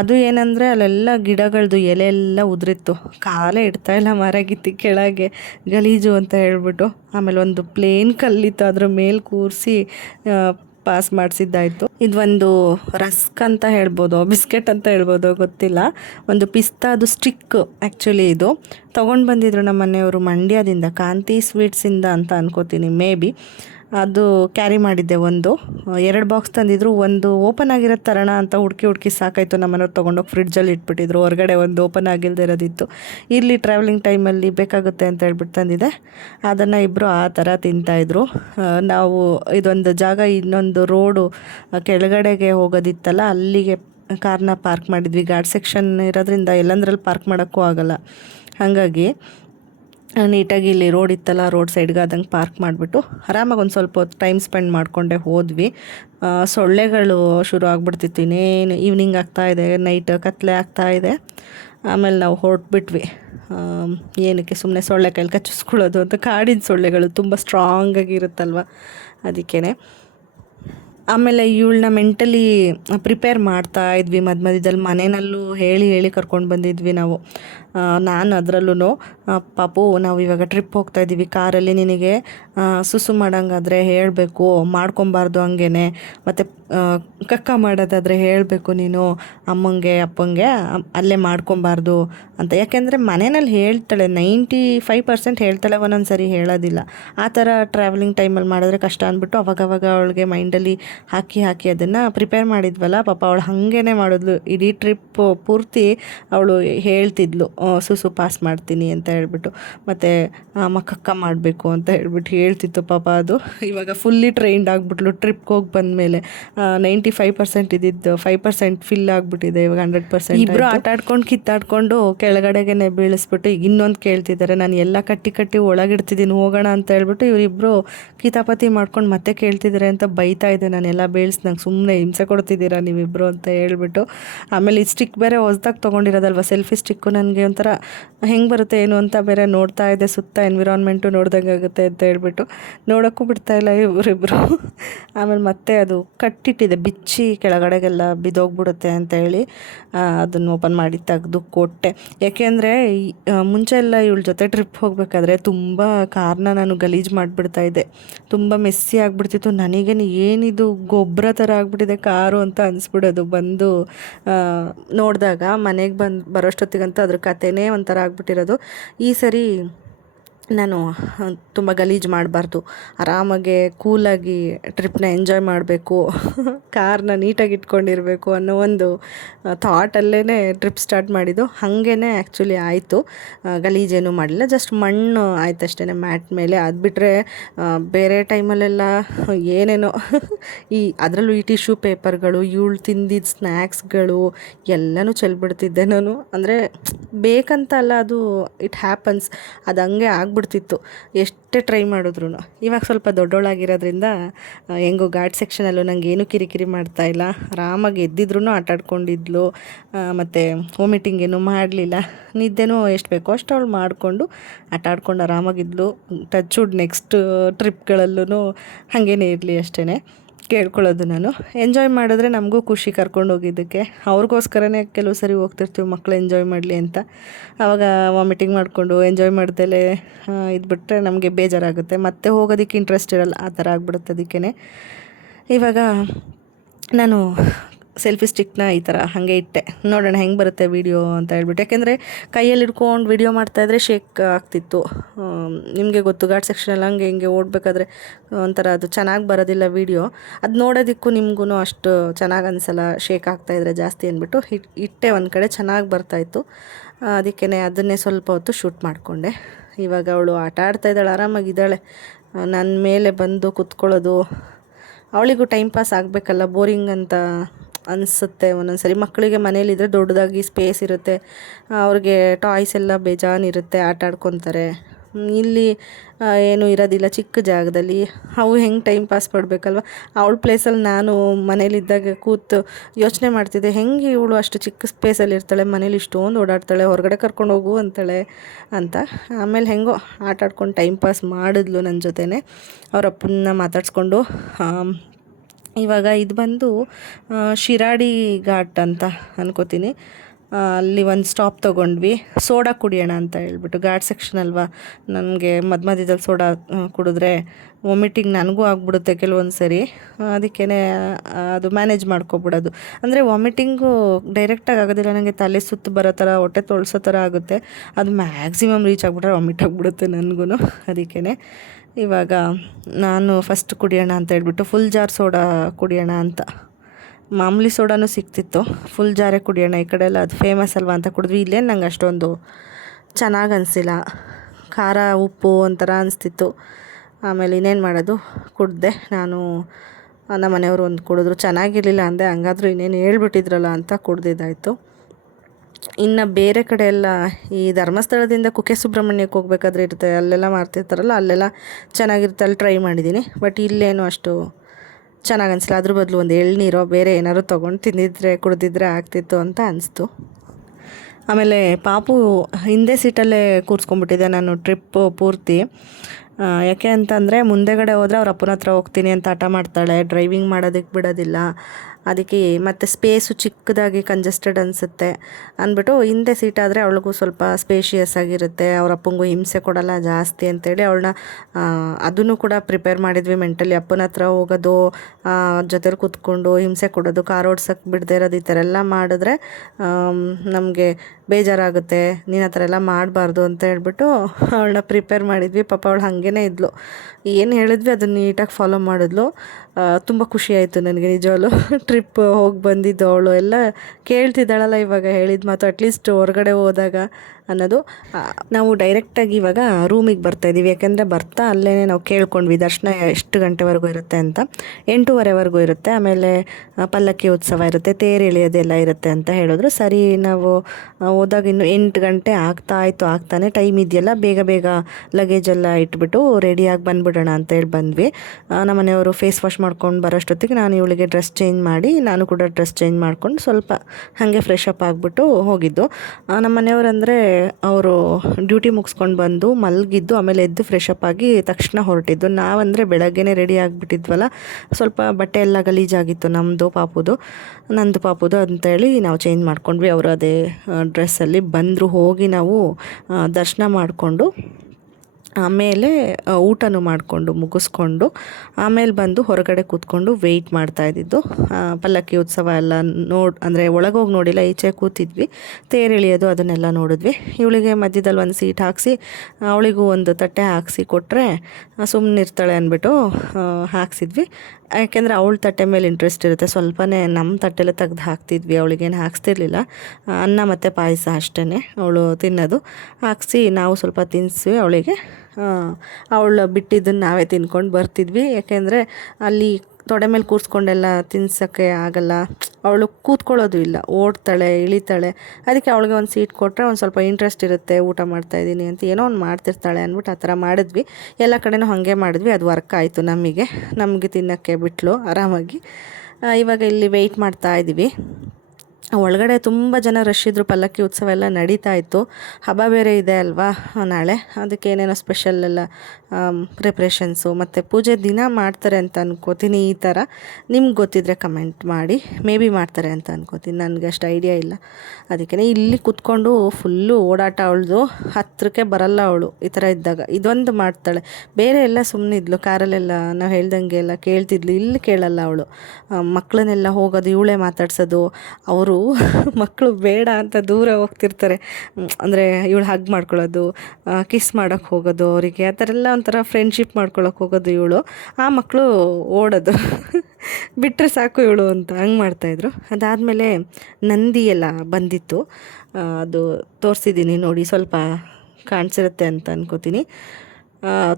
ಅದು ಏನಂದರೆ ಅಲ್ಲೆಲ್ಲ ಗಿಡಗಳದ್ದು ಎಲೆ ಎಲ್ಲ ಉದುರಿತ್ತು, ಕಾಲೇ ಇಡ್ತಾಯಿಲ್ಲ ಮರಗಿತ್ತಿ ಕೆಳಗೆ, ಗಲೀಜು ಅಂತ ಹೇಳ್ಬಿಟ್ಟು. ಆಮೇಲೆ ಒಂದು ಪ್ಲೇನ್ ಕಲ್ಲಿತ್ತು, ಅದ್ರ ಮೇಲೆ ಕೂರಿಸಿ ಪಾಸ್ ಮಾಡಿಸಿದ್ದಾಯಿತು. ಇದೊಂದು ರಸ್ಕ್ ಅಂತ ಹೇಳ್ಬೋದು, ಬಿಸ್ಕೆಟ್ ಅಂತ ಹೇಳ್ಬೋದು, ಗೊತ್ತಿಲ್ಲ. ಒಂದು ಪಿಸ್ತಾದು ಸ್ಟಿಕ್ ಆ್ಯಕ್ಚುಲಿ. ಇದು ತೊಗೊಂಡು ಬಂದಿದ್ರು ನಮ್ಮ ಮನೆಯವರು ಮಂಡ್ಯದಿಂದ, ಕಾಂತಿ ಸ್ವೀಟ್ಸಿಂದ ಅಂತ ಅನ್ಕೋತೀನಿ, ಮೇ ಬಿ. ಅದು ಕ್ಯಾರಿ ಮಾಡಿದ್ದೆ. 2 ಬಾಕ್ಸ್ ತಂದಿದ್ರು. ಒಂದು ಓಪನ್ ಆಗಿರೋ ತರೋಣ ಅಂತ ಹುಡುಕಿ ಸಾಕಾಯಿತು. ನಮ್ಮನೆಯವ್ರು ತೊಗೊಂಡೋಗಿ ಫ್ರಿಡ್ಜಲ್ಲಿ ಇಟ್ಬಿಟ್ಟಿದ್ರು. ಹೊರಗಡೆ ಒಂದು ಓಪನ್ ಆಗಿಲ್ಲದೆ ಇರೋದಿತ್ತು. ಇಲ್ಲಿ ಟ್ರಾವೆಲಿಂಗ್ ಟೈಮಲ್ಲಿ ಬೇಕಾಗುತ್ತೆ ಅಂತ ಹೇಳ್ಬಿಟ್ಟು ತಂದಿದ್ದೆ. ಅದನ್ನು ಇಬ್ಬರು ಆ ಥರ ತಿಂತಾಯಿದ್ರು. ನಾವು ಇದೊಂದು ಜಾಗ, ಇನ್ನೊಂದು ರೋಡು ಕೆಳಗಡೆಗೆ ಹೋಗೋದಿತ್ತಲ್ಲ, ಅಲ್ಲಿಗೆ ಕಾರ್ನ ಪಾರ್ಕ್ ಮಾಡಿದ್ವಿ. ಘಾಟ್ ಸೆಕ್ಷನ್ ಇರೋದ್ರಿಂದ ಎಲ್ಲಂದ್ರಲ್ಲಿ ಪಾರ್ಕ್ ಮಾಡೋಕ್ಕೂ ಆಗೋಲ್ಲ. ಹಾಗಾಗಿ ನೀಟಾಗಿ ಇಲ್ಲಿ ರೋಡ್ ಇತ್ತಲ್ಲ, ರೋಡ್ ಸೈಡ್ಗೆ ಆದಂಗೆ ಪಾರ್ಕ್ ಮಾಡಿಬಿಟ್ಟು ಆರಾಮಾಗಿ ಒಂದು ಸ್ವಲ್ಪ ಹೊತ್ತು ಟೈಮ್ ಸ್ಪೆಂಡ್ ಮಾಡಿಕೊಂಡೆ ಹೋದ್ವಿ. ಸೊಳ್ಳೆಗಳು ಶುರು ಆಗಿಬಿಡ್ತಿತ್ತು. ಇನ್ನೇನು ಈವ್ನಿಂಗ್ ಆಗ್ತಾಯಿದೆ, ನೈಟ್ ಕತ್ಲೆ ಆಗ್ತಾಯಿದೆ. ಆಮೇಲೆ ನಾವು ಹೊರಟ್ಬಿಟ್ವಿ. ಏನಕ್ಕೆ ಸುಮ್ಮನೆ ಸೊಳ್ಳೆ ಕೈಲಿ ಕಚ್ಚಿಸ್ಕೊಳ್ಳೋದು ಅಂತ. ಕಾಡಿನ ಸೊಳ್ಳೆಗಳು ತುಂಬ ಸ್ಟ್ರಾಂಗಾಗಿರುತ್ತಲ್ವ, ಅದಕ್ಕೇ. ಆಮೇಲೆ ಇವಳನ್ನ ಮೆಂಟಲಿ ಪ್ರಿಪೇರ್ ಮಾಡ್ತಾ ಇದ್ವಿ ಮಧ್ಯದಲ್ಲಿ. ಮನೆಯಲ್ಲೂ ಹೇಳಿ ಕರ್ಕೊಂಡು ಬಂದಿದ್ವಿ ನಾವು. ನಾನು ಅದರಲ್ಲೂ ಪಾಪು ನಾವು ಇವಾಗ ಟ್ರಿಪ್ ಹೋಗ್ತಾ ಇದ್ದೀವಿ ಕಾರಲ್ಲಿ, ನಿನಗೆ ಸುಸು ಮಾಡೋಂಗಾದರೆ ಹೇಳಬೇಕು, ಮಾಡ್ಕೊಬಾರ್ದು ಹಂಗೇ, ಮತ್ತು ಕಕ್ಕ ಮಾಡೋದಾದರೆ ಹೇಳಬೇಕು ನೀನು ಅಮ್ಮಂಗೆ ಅಪ್ಪಂಗೆ, ಅಲ್ಲೇ ಮಾಡ್ಕೊಬಾರ್ದು ಅಂತ. ಯಾಕೆಂದರೆ ಮನೆಯಲ್ಲಿ ಹೇಳ್ತಾಳೆ, 95% ಹೇಳ್ತಾಳೆ, ಒಂದೊಂದು ಸರಿ ಹೇಳೋದಿಲ್ಲ. ಆ ಥರ ಟ್ರಾವೆಲಿಂಗ್ ಟೈಮಲ್ಲಿ ಮಾಡಿದ್ರೆ ಕಷ್ಟ ಅಂದ್ಬಿಟ್ಟು ಅವಾಗವಾಗ ಅವಳಿಗೆ ಮೈಂಡಲ್ಲಿ ಹಾಕಿ ಅದನ್ನು ಪ್ರಿಪೇರ್ ಮಾಡಿದ್ವಲ್ಲ, ಪಾಪ ಅವಳು ಹಾಗೇ ಮಾಡಿದ್ಲು. ಇಡೀ ಟ್ರಿಪ್ ಪೂರ್ತಿ ಅವಳು ಹೇಳ್ತಿದ್ಲು ಸುಸು ಪಾಸ್ ಮಾಡ್ತೀನಿ ಅಂತ ಹೇಳ್ಬಿಟ್ಟು, ಮತ್ತು ಅಮ್ಮ ಕಕ್ಕ ಮಾಡಬೇಕು ಅಂತ ಹೇಳ್ಬಿಟ್ಟು ಹೇಳ್ತಿತ್ತು ಪಾಪ. ಅದು ಇವಾಗ ಫುಲ್ಲಿ ಟ್ರೈನ್ಡ್ ಆಗಿಬಿಟ್ಲು. ಟ್ರಿಪ್ಗೆ ಹೋಗಿ ಬಂದಮೇಲೆ 95% ಇದ್ದಿದ್ದು 5% ಫಿಲ್ ಆಗಿಬಿಟ್ಟಿದೆ, ಇವಾಗ 100%. ಇಬ್ಬರು ಆಟಾಡ್ಕೊಂಡು ಕಿತ್ತಾಡ್ಕೊಂಡು ಕೆಳಗಡೆಗೆ ಬೀಳಿಸ್ಬಿಟ್ಟು ಈಗ ಇನ್ನೊಂದು ಕೇಳ್ತಿದ್ದಾರೆ. ನಾನು ಎಲ್ಲ ಕಟ್ಟಿ ಒಳಗಿಡ್ತಿದ್ದೀನಿ ಹೋಗೋಣ ಅಂತ ಹೇಳ್ಬಿಟ್ಟು ಇವರಿಬ್ಬರು ಕಿತಾಪತಿ ಮಾಡ್ಕೊಂಡು ಮತ್ತೆ ಕೇಳ್ತಿದ್ದಾರೆ ಅಂತ ಬೈತಾ ಇದೆ. ನಾನೆಲ್ಲ ಬೀಳ್ಸಿ, ನಂಗೆ ಸುಮ್ಮನೆ ಹಿಂಸೆ ಕೊಡ್ತಿದ್ದೀರಾ ನೀವಿಬ್ಬರು ಅಂತ ಹೇಳ್ಬಿಟ್ಟು. ಆಮೇಲೆ ಈ ಸ್ಟಿಕ್ ಬೇರೆ ಹೊಸ್ದಾಗಿ ತೊಗೊಂಡಿರೋದಲ್ವ, ಸೆಲ್ಫಿ ಸ್ಟಿಕ್ಕು, ನನಗೆ ಒಂಥರ ಹೆಂಗೆ ಬರುತ್ತೆ ಏನು ಅಂತ ಬೇರೆ ನೋಡ್ತಾ ಇದೆ. ಸುತ್ತ ಎನ್ವಿರಾನ್ಮೆಂಟು ನೋಡ್ದಂಗೆ ಆಗುತ್ತೆ ಅಂತ ಹೇಳ್ಬಿಟ್ಟು ನೋಡೋಕ್ಕೂ ಬಿಡ್ತಾಯಿಲ್ಲ ಇವರಿಬ್ಬರು. ಆಮೇಲೆ ಮತ್ತೆ ಅದು ಕಟ್ಟಿಟ್ಟಿದೆ, ಬಿಚ್ಚಿ ಕೆಳಗಡೆಗೆಲ್ಲ ಬಿದ್ದೋಗ್ಬಿಡುತ್ತೆ ಅಂತ ಹೇಳಿ ಅದನ್ನು ಓಪನ್ ಮಾಡಿ ತೆಗೆದು ಕೊಟ್ಟೆ. ಯಾಕೆಂದರೆ ಮುಂಚೆ ಎಲ್ಲ ಇವಳ ಜೊತೆ ಟ್ರಿಪ್ ಹೋಗಬೇಕಾದ್ರೆ ತುಂಬ ಕಾರ್ನ ನಾನು ಗಲೀಜು ಮಾಡಿಬಿಡ್ತಾಯಿದ್ದೆ, ತುಂಬ ಮೆಸ್ಸಿ ಆಗಿಬಿಡ್ತಿತ್ತು. ನನಗೇನು ಏನಿದು ಗೊಬ್ಬರ ಥರ ಆಗಿಬಿಟ್ಟಿದೆ ಕಾರು ಅಂತ ಅನಿಸ್ಬಿಡೋದು. ಬಂದು ನೋಡಿದಾಗ ಮನೆಗೆ ಬರೋಷ್ಟೊತ್ತಿಗಂತೂ ಅದ್ರ ಕಥೆನೇ ಒಂಥರ ಆಗಿಬಿಟ್ಟಿರೋದು. ಈ ಸರಿ ನಾನು ತುಂಬ ಗಲೀಜು ಮಾಡಬಾರ್ದು, ಆರಾಮಾಗೆ ಕೂಲಾಗಿ ಟ್ರಿಪ್ನ ಎಂಜಾಯ್ ಮಾಡಬೇಕು, ಕಾರ್ನ ನೀಟಾಗಿ ಇಟ್ಕೊಂಡಿರಬೇಕು ಅನ್ನೋ ಒಂದು ಥಾಟಲ್ಲೇ ಟ್ರಿಪ್ ಸ್ಟಾರ್ಟ್ ಮಾಡಿದ್ದು. ಹಾಗೇ ಆ್ಯಕ್ಚುಲಿ ಆಯಿತು, ಗಲೀಜೇನೂ ಮಾಡಲಿಲ್ಲ, ಜಸ್ಟ್ ಮಣ್ಣು ಆಯ್ತು ಅಷ್ಟೇ ಮ್ಯಾಟ್ ಮೇಲೆ. ಅದು ಬಿಟ್ಟರೆ ಬೇರೆ ಟೈಮಲ್ಲೆಲ್ಲ ಏನೇನೋ ಅದರಲ್ಲೂ ಈ ಟಿಶ್ಯೂ ಪೇಪರ್ಗಳು, ಇವಳು ತಿಂದಿದ್ದ ಸ್ನ್ಯಾಕ್ಸ್ಗಳು ಎಲ್ಲನೂ ಚೆಲ್ಬಿಡ್ತಿದ್ದೆ ನಾನು. ಅಂದರೆ ಬೇಕಂತ ಅಲ್ಲ, ಅದು ಇಟ್ ಹ್ಯಾಪನ್ಸ್, ಅದು ಹಂಗೆ ಆಗ್ಬಿಡ್ತಿತ್ತು ಎಷ್ಟೇ ಟ್ರೈ ಮಾಡಿದ್ರು. ಇವಾಗ ಸ್ವಲ್ಪ ದೊಡ್ಡೋಳಾಗಿರೋದ್ರಿಂದ ಹೆಂಗೋ ಘಾಟ್ ಸೆಕ್ಷನಲ್ಲೂ ನಂಗೆ ಏನೂ ಕಿರಿಕಿರಿ ಮಾಡ್ತಾಯಿಲ್ಲ, ಆರಾಮಾಗಿ ಎದ್ದಿದ್ರೂ ಆಟಾಡ್ಕೊಂಡಿದ್ಲು, ಮತ್ತು ವಾಮಿಟಿಂಗ್ ಏನೂ ಮಾಡಲಿಲ್ಲ. ನಿದ್ದೆನೂ ಎಷ್ಟು ಬೇಕೋ ಅಷ್ಟು ಅವಳು ಮಾಡಿಕೊಂಡು ಆಟಾಡ್ಕೊಂಡು ಆರಾಮಾಗಿದ್ಲು. ಟಚ್ ವುಡ್ ನೆಕ್ಸ್ಟ್ ಟ್ರಿಪ್ಗಳಲ್ಲೂ ಹಾಗೇನೇ ಇರಲಿ ಅಷ್ಟೇ ಕೇಳ್ಕೊಳ್ಳೋದು ನಾನು. ಎಂಜಾಯ್ ಮಾಡಿದ್ರೆ ನಮಗೂ ಖುಷಿ ಕರ್ಕೊಂಡು ಹೋಗಿದ್ದಕ್ಕೆ. ಅವ್ರಿಗೋಸ್ಕರನೇ ಕೆಲವು ಸರಿ ಹೋಗ್ತಿರ್ತೀವಿ, ಮಕ್ಕಳು ಎಂಜಾಯ್ ಮಾಡಲಿ ಅಂತ. ಆವಾಗ ವಾಮಿಟಿಂಗ್ ಮಾಡಿಕೊಂಡು ಎಂಜಾಯ್ ಮಾಡ್ದಲೇ ಇದ್ಬಿಟ್ರೆ ನಮಗೆ ಬೇಜಾರಾಗುತ್ತೆ, ಮತ್ತೆ ಹೋಗೋದಕ್ಕೆ ಇಂಟ್ರೆಸ್ಟ್ ಇರಲ್ಲ, ಆ ಥರ ಆಗ್ಬಿಡುತ್ತೆ. ಅದಕ್ಕೇ ಇವಾಗ ನಾನು ಸೆಲ್ಫಿ ಸ್ಟಿಕ್ನ ಈ ಥರ ಹಾಗೆ ಇಟ್ಟೆ, ನೋಡೋಣ ಹೆಂಗೆ ಬರುತ್ತೆ ವೀಡಿಯೋ ಅಂತ ಹೇಳ್ಬಿಟ್ಟು. ಯಾಕೆಂದರೆ ಕೈಯಲ್ಲಿ ಹಿಡ್ಕೊಂಡು ವೀಡಿಯೋ ಮಾಡ್ತಾಯಿದ್ರೆ ಶೇಕ್ ಆಗ್ತಿತ್ತು. ನಿಮಗೆ ಗೊತ್ತು, ಘಾಟ್ ಸೆಕ್ಷನಲ್ಲಿ ಹಂಗೆ ಹಿಂಗೆ ಓಡಬೇಕಾದ್ರೆ ಒಂಥರ ಅದು ಚೆನ್ನಾಗಿ ಬರೋದಿಲ್ಲ ವೀಡಿಯೋ. ಅದು ನೋಡೋದಕ್ಕೂ ನಿಮಗೂ ಅಷ್ಟು ಚೆನ್ನಾಗಿ ಅನಿಸಲ್ಲ ಶೇಕ್ ಆಗ್ತಾಯಿದ್ರೆ ಜಾಸ್ತಿ ಅಂದ್ಬಿಟ್ಟು ಇಟ್ಟೆ ಒಂದು ಕಡೆ, ಚೆನ್ನಾಗಿ ಬರ್ತಾಯಿತ್ತು. ಅದಕ್ಕೇ ಅದನ್ನೇ ಸ್ವಲ್ಪ ಹೊತ್ತು ಶೂಟ್ ಮಾಡಿಕೊಂಡೆ. ಇವಾಗ ಅವಳು ಆಟ ಆಡ್ತಾಯಿದ್ದಾಳೆ, ಆರಾಮಾಗಿದ್ದಾಳೆ. ನನ್ನ ಮೇಲೆ ಬಂದು ಕೂತ್ಕೊಳ್ಳೋದು, ಅವಳಿಗೂ ಟೈಮ್ ಪಾಸ್ ಆಗಬೇಕಲ್ಲ, ಬೋರಿಂಗ್ ಅಂತ ಅನಿಸುತ್ತೆ ಒಂದೊಂದು ಸರಿ. ಮಕ್ಕಳಿಗೆ ಮನೇಲಿದ್ದರೆ ದೊಡ್ಡದಾಗಿ ಸ್ಪೇಸ್ ಇರುತ್ತೆ, ಅವ್ರಿಗೆ ಟಾಯ್ಸ್ ಎಲ್ಲ ಬೇಜಾನಿರುತ್ತೆ, ಆಟ ಆಡ್ಕೊತಾರೆ. ಇಲ್ಲಿ ಏನೂ ಇರೋದಿಲ್ಲ ಚಿಕ್ಕ ಜಾಗದಲ್ಲಿ, ಅವು ಹೆಂಗೆ ಟೈಮ್ ಪಾಸ್ ಪಡಬೇಕಲ್ವ. ಅವಳ ಪ್ಲೇಸಲ್ಲಿ ನಾನು ಮನೇಲಿದ್ದಾಗ ಕೂತು ಯೋಚನೆ ಮಾಡ್ತಿದ್ದೆ, ಹೆಂಗೆ ಇವಳು ಅಷ್ಟು ಚಿಕ್ಕ ಸ್ಪೇಸಲ್ಲಿ ಇರ್ತಾಳೆ, ಮನೇಲಿ ಇಷ್ಟೊಂದು ಓಡಾಡ್ತಾಳೆ, ಹೊರಗಡೆ ಕರ್ಕೊಂಡು ಹೋಗು ಅಂತಾಳೆ ಅಂತ. ಆಮೇಲೆ ಹೆಂಗೋ ಆಟ ಆಡ್ಕೊಂಡು ಟೈಮ್ ಪಾಸ್ ಮಾಡಿದ್ಲು ನನ್ನ ಜೊತೆನೇ, ಅವ್ರ ಅಪ್ಪನ್ನ ಮಾತಾಡಿಸ್ಕೊಂಡು. ಇವಾಗ ಇದು ಬಂದು ಶಿರಾಡಿ ಘಾಟ್ ಅಂತ ಅನ್ಕೋತೀನಿ. ಅಲ್ಲಿ ಒಂದು ಸ್ಟಾಪ್ ತೊಗೊಂಡ್ವಿ, ಸೋಡಾ ಕುಡಿಯೋಣ ಅಂತ ಹೇಳ್ಬಿಟ್ಟು. ಘಾಟ್ ಸೆಕ್ಷನ್ ಅಲ್ವಾ, ನನಗೆ ಮಧ್ಯದಲ್ಲಿ ಸೋಡಾ ಕುಡಿದ್ರೆ ವಾಮಿಟಿಂಗ್ ನನಗೂ ಆಗಿಬಿಡುತ್ತೆ ಕೆಲವೊಂದು ಸರಿ. ಅದಕ್ಕೇ ಅದು ಮ್ಯಾನೇಜ್ ಮಾಡ್ಕೊಬಿಡೋದು. ಅಂದರೆ ವಾಮಿಟಿಂಗು ಡೈರೆಕ್ಟಾಗಿ ಆಗೋದಿಲ್ಲ, ನನಗೆ ತಲೆ ಸುತ್ತು ಬರೋ ಥರ, ಹೊಟ್ಟೆ ತೊಳ್ಸೋ ಥರ ಆಗುತ್ತೆ. ಅದು ಮ್ಯಾಕ್ಸಿಮಮ್ ರೀಚ್ ಆಗಿಬಿಟ್ರೆ ವಾಮಿಟ್ ಆಗಿಬಿಡುತ್ತೆ ನನಗೂ. ಅದಕ್ಕೇ ಇವಾಗ ನಾನು ಫಸ್ಟ್ ಕುಡಿಯೋಣ ಅಂತ ಹೇಳ್ಬಿಟ್ಟು ಫುಲ್ ಜಾರ್ ಸೋಡಾ ಕುಡಿಯೋಣ ಅಂತ. ಮಾಮೂಲಿ ಸೋಡಾನು ಸಿಕ್ತಿತ್ತು, ಫುಲ್ ಜಾರೇ ಕುಡಿಯೋಣ, ಈ ಕಡೆ ಎಲ್ಲ ಅದು ಫೇಮಸ್ ಅಲ್ವಾ ಅಂತ ಕುಡಿದ್ವಿ. ಇಲ್ಲೇನು ನಂಗೆ ಅಷ್ಟೊಂದು ಚೆನ್ನಾಗಿ ಅನಿಸಿಲ್ಲ, ಖಾರ ಉಪ್ಪು ಒಂಥರ ಅನಿಸ್ತಿತ್ತು. ಆಮೇಲೆ ಇನ್ನೇನು ಮಾಡೋದು, ಕುಡಿದೆ ನಾನು. ನಮ್ಮ ಮನೆಯವರು ಒಂದು ಕುಡಿದ್ರು, ಚೆನ್ನಾಗಿರಲಿಲ್ಲ ಅಂದೆ, ಹಂಗಾದ್ರೂ ಇನ್ನೇನು ಹೇಳ್ಬಿಟ್ಟಿದ್ರಲ್ಲ ಅಂತ ಕುಡ್ದಿದ್ದಾಯಿತು. ಇನ್ನು ಬೇರೆ ಕಡೆ ಎಲ್ಲ ಈ ಧರ್ಮಸ್ಥಳದಿಂದ ಕುಕ್ಕೆ ಸುಬ್ರಹ್ಮಣ್ಯಕ್ಕೆ ಹೋಗ್ಬೇಕಾದ್ರೆ ಇರುತ್ತೆ, ಅಲ್ಲೆಲ್ಲ ಮಾಡ್ತಿರ್ತಾರಲ್ಲ, ಅಲ್ಲೆಲ್ಲ ಚೆನ್ನಾಗಿರುತ್ತೆ, ಅಲ್ಲಿ ಟ್ರೈ ಮಾಡಿದ್ದೀನಿ. ಬಟ್ ಇಲ್ಲೇನು ಅಷ್ಟು ಚೆನ್ನಾಗಿ ಅನಿಸಿಲ್ಲ. ಅದ್ರ ಬದಲು ಒಂದು ಎಳ್ನೀರೋ ಬೇರೆ ಏನಾದ್ರು ತೊಗೊಂಡು ಕುಡಿದಿದ್ರೆ ಆಗ್ತಿತ್ತು ಅಂತ ಅನಿಸ್ತು. ಆಮೇಲೆ ಪಾಪು ಹಿಂದೆ ಸೀಟಲ್ಲೇ ಕೂರಿಸ್ಕೊಂಡ್ಬಿಟ್ಟಿದ್ದೆ ನಾನು ಟ್ರಿಪ್ ಪೂರ್ತಿ. ಯಾಕೆ ಅಂತಂದರೆ ಮುಂದೆಗಡೆ ಹೋದರೆ ಅವ್ರ ಅಪ್ಪನ ಹತ್ರ ಹೋಗ್ತೀನಿ ಅಂತ ಹಠ ಮಾಡ್ತಾಳೆ, ಡ್ರೈವಿಂಗ್ ಮಾಡೋದಕ್ಕೆ ಬಿಡೋದಿಲ್ಲ. ಅದಕ್ಕೆ ಮತ್ತು ಸ್ಪೇಸು ಚಿಕ್ಕದಾಗಿ ಕಂಜೆಸ್ಟೆಡ್ ಅನಿಸುತ್ತೆ ಅಂದ್ಬಿಟ್ಟು ಹಿಂದೆ ಸೀಟಾದರೆ ಅವಳಿಗೂ ಸ್ವಲ್ಪ ಸ್ಪೇಷಿಯಸ್ ಆಗಿರುತ್ತೆ, ಅವ್ರ ಅಪ್ಪಂಗೂ ಹಿಂಸೆ ಕೊಡಲ್ಲ ಜಾಸ್ತಿ ಅಂತೇಳಿ ಅವಳನ್ನ ಅದನ್ನು ಕೂಡ ಪ್ರಿಪೇರ್ ಮಾಡಿದ್ವಿ ಮೆಂಟಲಿ. ಅಪ್ಪನ ಹತ್ರ ಹೋಗೋದು, ಜೊತೆಲಿ ಕೂತ್ಕೊಂಡು ಹಿಂಸೆ ಕೊಡೋದು, ಕಾರ್ ಓಡ್ಸೋಕ್ಕೆ ಬಿಡದೇ ಇರೋದು, ಈ ಥರ ಎಲ್ಲ ಮಾಡಿದ್ರೆ ನಮಗೆ ಬೇಜಾರಾಗುತ್ತೆ, ನೀನು ಆ ಥರ ಎಲ್ಲ ಮಾಡಬಾರ್ದು ಅಂತ ಹೇಳ್ಬಿಟ್ಟು ಅವಳನ್ನ ಪ್ರಿಪೇರ್ ಮಾಡಿದ್ವಿ. ಪಾಪ ಅವಳು ಹಾಗೇ ಇದ್ಲು, ಏನು ಹೇಳಿದ್ವಿ ಅದನ್ನು ನೀಟಾಗಿ ಫಾಲೋ ಮಾಡಿದ್ಲು. ತುಂಬ ಖುಷಿ ಆಯಿತು ನನಗೆ ನಿಜವಾಗ್ಲೂ. ಟ್ರಿಪ್ ಹೋಗಿ ಬಂದಿದ್ದು ಅವಳು ಎಲ್ಲ ಕೇಳ್ತಿದ್ದಾಳಲ್ಲ ಇವಾಗ ಹೇಳಿದ ಮಾತು, ಅಟ್ಲೀಸ್ಟ್ ಹೊರಗಡೆ ಹೋದಾಗ ಅನ್ನೋದು. ನಾವು ಡೈರೆಕ್ಟಾಗಿ ಇವಾಗ ರೂಮಿಗೆ ಬರ್ತಾಯಿದ್ದೀವಿ, ಯಾಕೆಂದರೆ ಬರ್ತಾ ಅಲ್ಲೇ ನಾವು ಕೇಳ್ಕೊಂಡ್ವಿ ದರ್ಶನ ಎಷ್ಟು ಗಂಟೆವರೆಗೂ ಇರುತ್ತೆ ಅಂತ. 8:30ವರೆಗೂ ಇರುತ್ತೆ, ಆಮೇಲೆ ಪಲ್ಲಕ್ಕಿ ಉತ್ಸವ ಇರುತ್ತೆ, ತೇರು ಎಳೆಯೋದೆಲ್ಲ ಇರುತ್ತೆ ಅಂತ ಹೇಳಿದ್ರು. ಸರಿ, ನಾವು ಹೋದಾಗ ಇನ್ನು 8 ಗಂಟೆ ಆಗ್ತಾನೆ ಟೈಮ್ ಇದೆಯಲ್ಲ, ಬೇಗ ಬೇಗ ಲಗೇಜೆಲ್ಲ ಇಟ್ಬಿಟ್ಟು ರೆಡಿಯಾಗಿ ಬಂದುಬಿಡೋಣ ಅಂತೇಳಿ ಬಂದ್ವಿ. ನಮ್ಮ ಮನೆಯವರು ಫೇಸ್ ವಾಶ್ ಮಾಡ್ಕೊಂಡು ಬರೋಷ್ಟೊತ್ತಿಗೆ ನಾನು ಇವಳಿಗೆ ಡ್ರೆಸ್ ಚೇಂಜ್ ಮಾಡಿ, ನಾನು ಕೂಡ ಡ್ರೆಸ್ ಚೇಂಜ್ ಮಾಡ್ಕೊಂಡು ಸ್ವಲ್ಪ ಹಾಗೆ ಫ್ರೆಶ್ ಅಪ್ ಆಗಿಬಿಟ್ಟು ಹೋಗಿದ್ದು. ನಮ್ಮ ಮನೆಯವರಂದರೆ ಅವರು ಡ್ಯೂಟಿ ಮುಗಿಸ್ಕೊಂಡು ಬಂದು ಮಲಗಿದ್ದು, ಆಮೇಲೆ ಎದ್ದು ಫ್ರೆಶ್ ಅಪ್ ಆಗಿ ತಕ್ಷಣ ಹೊರಟಿದ್ದು. ನಾವಂದರೆ ಬೆಳಗ್ಗೆನೇ ರೆಡಿ ಆಗಿಬಿಟ್ಟಿದ್ವಲ್ಲ, ಸ್ವಲ್ಪ ಬಟ್ಟೆ ಎಲ್ಲ ಗಲೀಜಾಗಿತ್ತು, ನಂದು ಪಾಪುದು ಅಂತೇಳಿ ನಾವು ಚೇಂಜ್ ಮಾಡ್ಕೊಂಡ್ವಿ. ಅವರು ಅದೇ ಡ್ರೆಸ್ಸಲ್ಲಿ ಬಂದರು. ಹೋಗಿ ನಾವು ದರ್ಶನ ಮಾಡಿಕೊಂಡು ಆಮೇಲೆ ಊಟನೂ ಮಾಡಿಕೊಂಡು ಮುಗಿಸ್ಕೊಂಡು ಆಮೇಲೆ ಬಂದು ಹೊರಗಡೆ ಕೂತ್ಕೊಂಡು ವೆಯ್ಟ್ ಮಾಡ್ತಾಯಿದ್ದಿದ್ದು. ಪಲ್ಲಕ್ಕಿ ಉತ್ಸವ ಎಲ್ಲ ಅಂದರೆ ಒಳಗೋಗಿ ನೋಡಿಲ್ಲ, ಈಚೆ ಕೂತಿದ್ವಿ. ತೇರು ಎಳೆಯೋದು ಅದನ್ನೆಲ್ಲ ನೋಡಿದ್ವಿ. ಇವಳಿಗೆ ಮಧ್ಯದಲ್ಲಿ ಒಂದು ಸೀಟ್ ಹಾಕಿಸಿ, ಅವಳಿಗೂ ಒಂದು ತಟ್ಟೆ ಹಾಕಿಸಿ ಕೊಟ್ಟರೆ ಸುಮ್ಮನೆ ಇರ್ತಾಳೆ ಅಂದ್ಬಿಟ್ಟು ಹಾಕ್ಸಿದ್ವಿ. ಯಾಕೆಂದರೆ ಅವಳ ತಟ್ಟೆ ಮೇಲೆ ಇಂಟ್ರೆಸ್ಟ್ ಇರುತ್ತೆ, ಸ್ವಲ್ಪನೇ ನಮ್ಮ ತಟ್ಟೆಲ್ಲ ತೆಗ್ದು ಹಾಕ್ತಿದ್ವಿ, ಅವಳಿಗೇನು ಹಾಕ್ಸ್ತಿರ್ಲಿಲ್ಲ. ಅನ್ನ ಮತ್ತು ಪಾಯಸ ಅಷ್ಟೇ ಅವಳು ತಿನ್ನೋದು. ಹಾಕ್ಸಿ ನಾವು ಸ್ವಲ್ಪ ತಿನ್ನಿಸ್ವಿ ಅವಳಿಗೆ. ಅವಳು ಬಿಟ್ಟಿದ್ದನ್ನು ನಾವೇ ತಿನ್ಕೊಂಡು ಬರ್ತಿದ್ವಿ, ಯಾಕೆಂದರೆ ಅಲ್ಲಿ ತೊಡೆ ಮೇಲೆ ಕೂರಿಸ್ಕೊಂಡೆಲ್ಲ ತಿನ್ಸೋಕ್ಕೆ ಆಗಲ್ಲ, ಅವಳು ಕೂತ್ಕೊಳ್ಳೋದು ಇಲ್ಲ, ಓಡ್ತಾಳೆ ಇಳಿತಾಳೆ. ಅದಕ್ಕೆ ಅವಳಿಗೆ ಒಂದು ಸೀಟ್ ಕೊಟ್ಟರೆ ಒಂದು ಸ್ವಲ್ಪ ಇಂಟ್ರೆಸ್ಟ್ ಇರುತ್ತೆ, ಊಟ ಮಾಡ್ತಾಯಿದ್ದೀನಿ ಅಂತ ಏನೋ ಒಂದು ಮಾಡ್ತಿರ್ತಾಳೆ ಅಂದ್ಬಿಟ್ಟು ಆ ಥರ ಮಾಡಿದ್ವಿ. ಎಲ್ಲ ಕಡೆನೂ ಹಾಗೆ ಮಾಡಿದ್ವಿ, ಅದು ವರ್ಕ್ ಆಯಿತು. ನಮಗೆ ತಿನ್ನೋಕ್ಕೆ ಬಿಟ್ಲು ಆರಾಮಾಗಿ. ಇವಾಗ ಇಲ್ಲಿ ವೆಯ್ಟ್ ಮಾಡ್ತಾ ಇದ್ದೀವಿ. ಒಳಗಡೆ ತುಂಬ ಜನ ರಶ್ ಇದ್ದರು, ಪಲ್ಲಕ್ಕಿ ಉತ್ಸವ ಎಲ್ಲ ನಡೀತಾ ಇತ್ತು. ಹಬ್ಬ ಬೇರೆ ಇದೆ ಅಲ್ವಾ ನಾಳೆ, ಅದಕ್ಕೆ ಏನೇನೋ ಸ್ಪೆಷಲ್ ಎಲ್ಲ ಪ್ರಿಪ್ರೇಷನ್ಸು ಮತ್ತು ಪೂಜೆ ದಿನ ಮಾಡ್ತಾರೆ ಅಂತ ಅನ್ಕೋತೀನಿ. ಈ ಥರ ನಿಮ್ಗೆ ಗೊತ್ತಿದ್ದರೆ ಕಮೆಂಟ್ ಮಾಡಿ. ಮೇ ಬಿ ಮಾಡ್ತಾರೆ ಅಂತ ಅನ್ಕೋತೀನಿ, ನನಗೆ ಅಷ್ಟು ಐಡಿಯಾ ಇಲ್ಲ. ಅದಕ್ಕೆ ಇಲ್ಲಿ ಕೂತ್ಕೊಂಡು ಫುಲ್ಲು ಓಡಾಟ, ಅವಳದು ಹತ್ತಿರಕ್ಕೆ ಬರಲ್ಲ ಅವಳು ಈ ಥರ ಇದ್ದಾಗ. ಇದೊಂದು ಮಾಡ್ತಾಳೆ, ಬೇರೆ ಎಲ್ಲ ಸುಮ್ಮನೆ ಇದ್ಲು, ಕಾರಲ್ಲೆಲ್ಲ ನಾವು ಹೇಳ್ದಂಗೆ ಎಲ್ಲ ಕೇಳ್ತಿದ್ಲು. ಇಲ್ಲಿ ಕೇಳಲ್ಲ ಅವಳು. ಮಕ್ಕಳನ್ನೆಲ್ಲ ಹೋಗೋದು ಇವಳೇ ಮಾತಾಡ್ಸೋದು. ಅವರು ಮಕ್ಕಳು ಬೇಡ ಅಂತ ದೂರ ಹೋಗ್ತಿರ್ತಾರೆ, ಅಂದರೆ ಇವಳು ಹಗ್ ಮಾಡ್ಕೊಳ್ಳೋದು, ಕಿಸ್ ಮಾಡೋಕ್ಕೆ ಹೋಗೋದು, ಅವರಿಗೆ ಆ ಥರ ಎಲ್ಲ ಒಂಥರ ಫ್ರೆಂಡ್ಶಿಪ್ ಮಾಡ್ಕೊಳಕ್ಕೆ ಹೋಗೋದು ಇವಳು. ಆ ಮಕ್ಕಳು ಓಡೋದು ಬಿಟ್ಟರೆ ಸಾಕು ಇವಳು ಅಂತ ಹಂಗೆ ಮಾಡ್ತಾಯಿದ್ರು. ಅದಾದಮೇಲೆ ನಂದಿ ಎಲ್ಲ ಬಂದಿತ್ತು, ಅದು ತೋರಿಸಿದ್ದೀನಿ ನೋಡಿ, ಸ್ವಲ್ಪ ಕಾಣಿಸಿರುತ್ತೆ ಅಂತ ಅನ್ಕೋತೀನಿ.